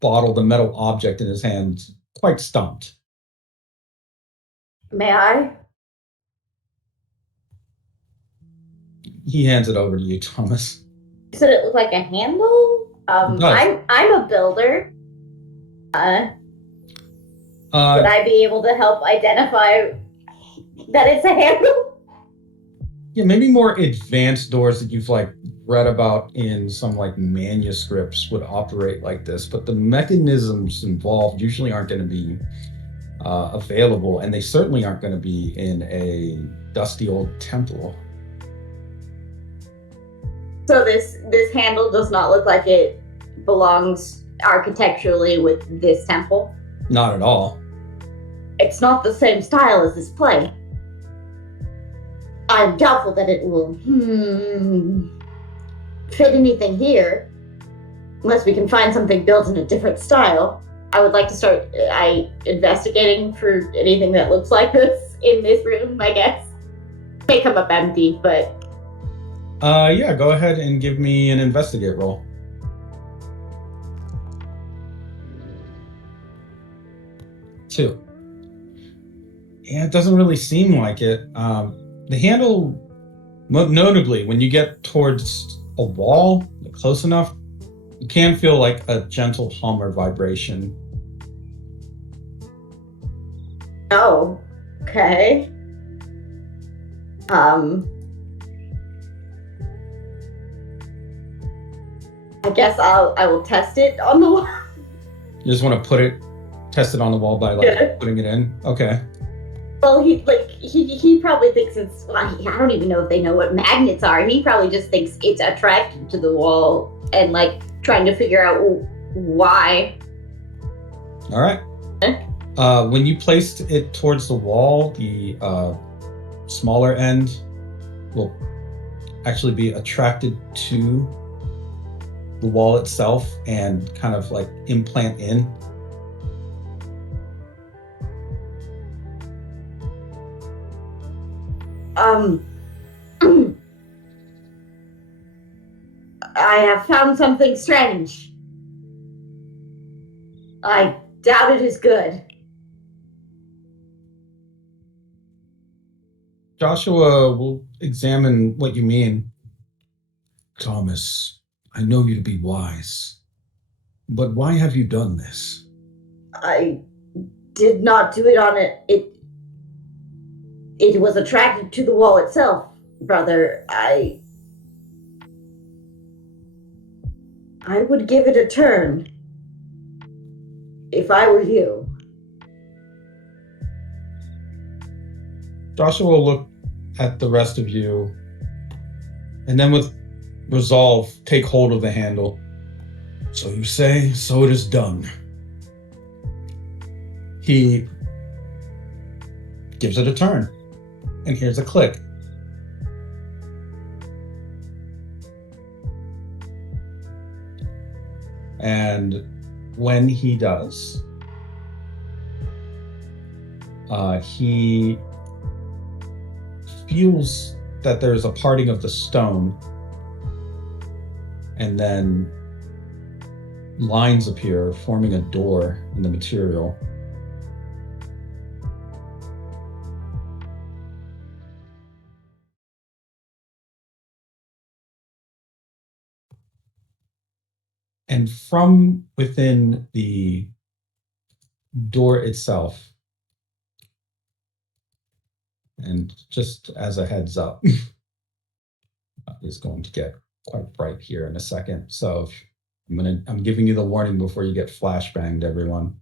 bottle, the metal object in his hand, quite stumped. May I? He hands it over to you, Thomas. You said it looked like a handle? It does. I'm a builder. Would I be able to help identify that it's a handle? Yeah, maybe more advanced doors that you've like read about in some like manuscripts would operate like this, but the mechanisms involved usually aren't going to be available, and they certainly aren't going to be in a dusty old temple. So this handle does not look like it belongs architecturally with this temple. Not at all. It's not the same style as this play. I'm doubtful that it will fit anything here, unless we can find something built in a different style. I would like to start investigating for anything that looks like this in this room, I guess. May come up empty, but... Yeah, go ahead and give me an investigate roll. 2. Yeah, it doesn't really seem like it. The handle, notably, when you get towards a wall, close enough, you can feel like a gentle hum or vibration. Oh, okay. I guess I will test it on the wall. You just want to test it on the wall by Yeah. putting it in? Okay. Well, he probably thinks it's. Well, I don't even know if they know what magnets are. He probably just thinks it's attracted to the wall and trying to figure out why. All right. When you placed it towards the wall, the smaller end will actually be attracted to the wall itself and kind of implant in. I have found something strange. I doubt it is good. Joshua will examine what you mean. Thomas, I know you to be wise, but why have you done this? I did not do it on it. It was attracted to the wall itself, brother. I would give it a turn if I were you. Joshua will look at the rest of you and then with resolve take hold of the handle. So you say, so it is done. He gives it a turn and here's a click. And when he does, he feels that there's a parting of the stone, and then lines appear, forming a door in the material. And from within the door itself, and just as a heads up, it's going to get quite bright here in a second. So I'm giving you the warning before you get flashbanged, everyone.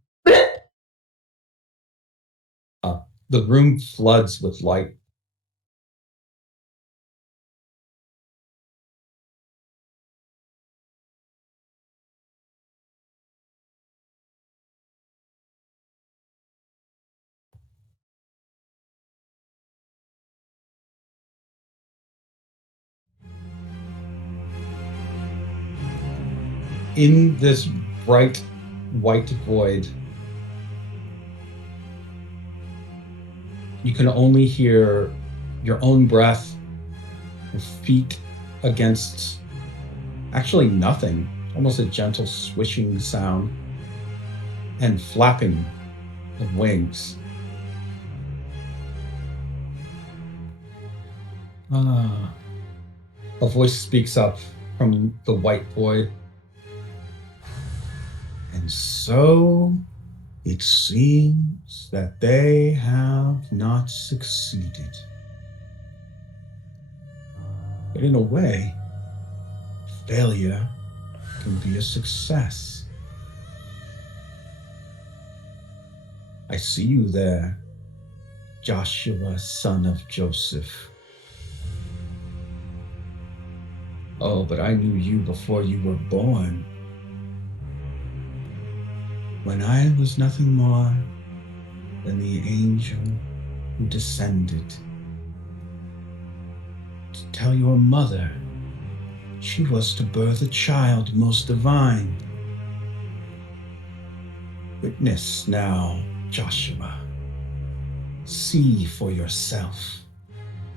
The room floods with light. In this bright white void, you can only hear your own breath, your feet against actually nothing, almost a gentle swishing sound, and flapping of wings. A voice speaks up from the white void. And so it seems that they have not succeeded. But in a way, failure can be a success. I see you there, Joshua, son of Joseph. Oh, but I knew you before you were born. When I was nothing more than the angel who descended to tell your mother she was to birth a child most divine. Witness now, Joshua. See for yourself.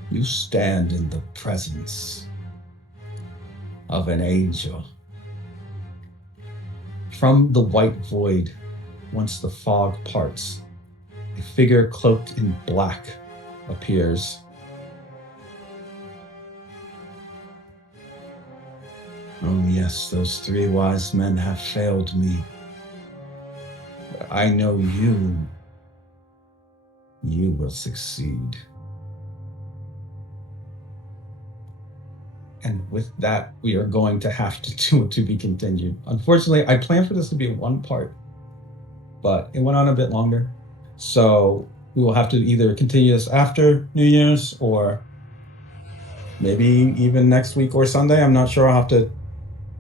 You stand in the presence of an angel. From the white void, once the fog parts, a figure cloaked in black appears. Oh yes, those 3 wise men have failed me. But I know you will succeed. And with that, we are going to have to do it to be continued. Unfortunately, I planned for this to be a 1 part, but it went on a bit longer. So we will have to either continue this after New Year's or maybe even next week or Sunday. I'm not sure. I'll have to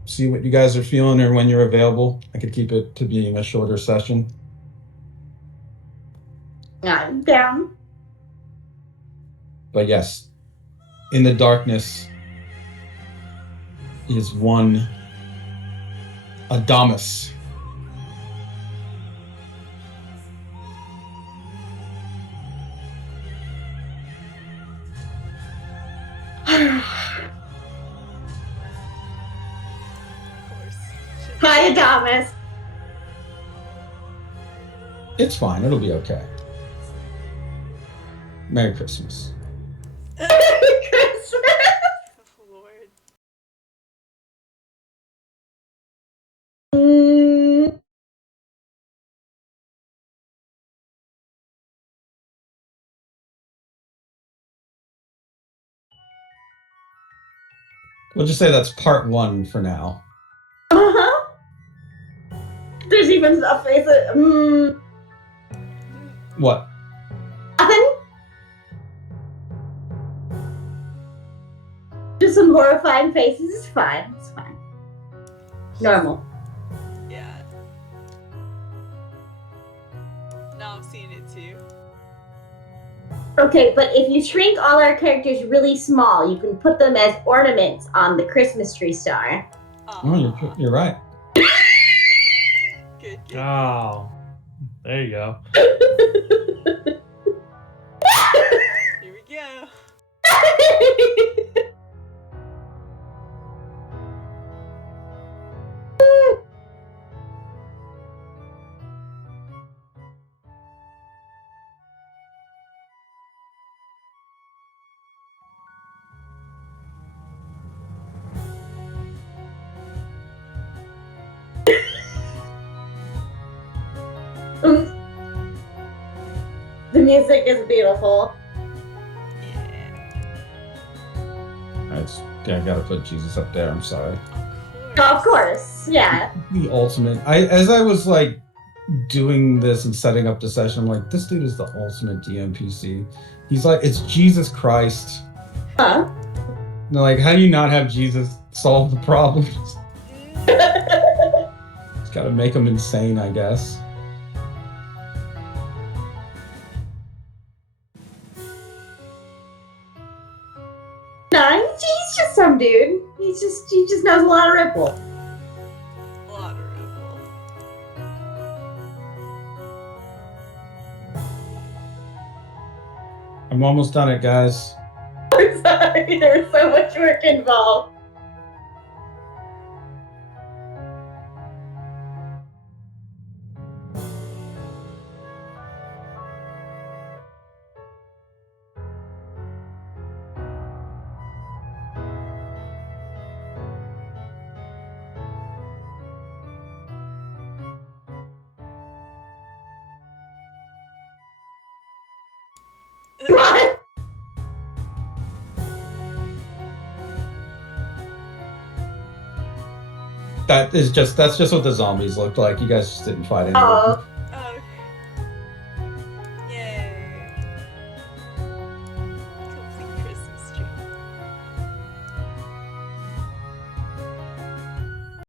see what you guys are feeling or when you're available. I could keep it to being a shorter session. I'm down. But yes, in the darkness is one Adamus. Of course. Hi, Adamus. It's fine. It'll be okay. Merry Christmas. Christmas. Oh, Lord. Mm, We'll just say that's part 1 for now. uh-huh. There's even a face of What? nothing. Just some horrifying faces. It's fine. It's fine. Normal. Yeah. Now I'm seeing it too. Okay, but if you shrink all our characters really small, you can put them as ornaments on the Christmas tree star. Oh, you're right. Good, good. Oh, there you go. Here we go. The music is beautiful. Yeah. I gotta put Jesus up there. I'm sorry. Of course, yeah. The ultimate. As I was like doing this and setting up the session, I'm like, this dude is the ultimate DMPC. He's like, it's Jesus Christ. Huh? And they're like, how do you not have Jesus solve the problems? It's gotta make him insane, I guess. No, he's just some dude. He just knows a lot of Ripple. A lot of ripple. I'm almost done it, guys. I'm sorry, there was so much work involved. What? That's just what the zombies looked like. You guys just didn't fight any of them. Oh,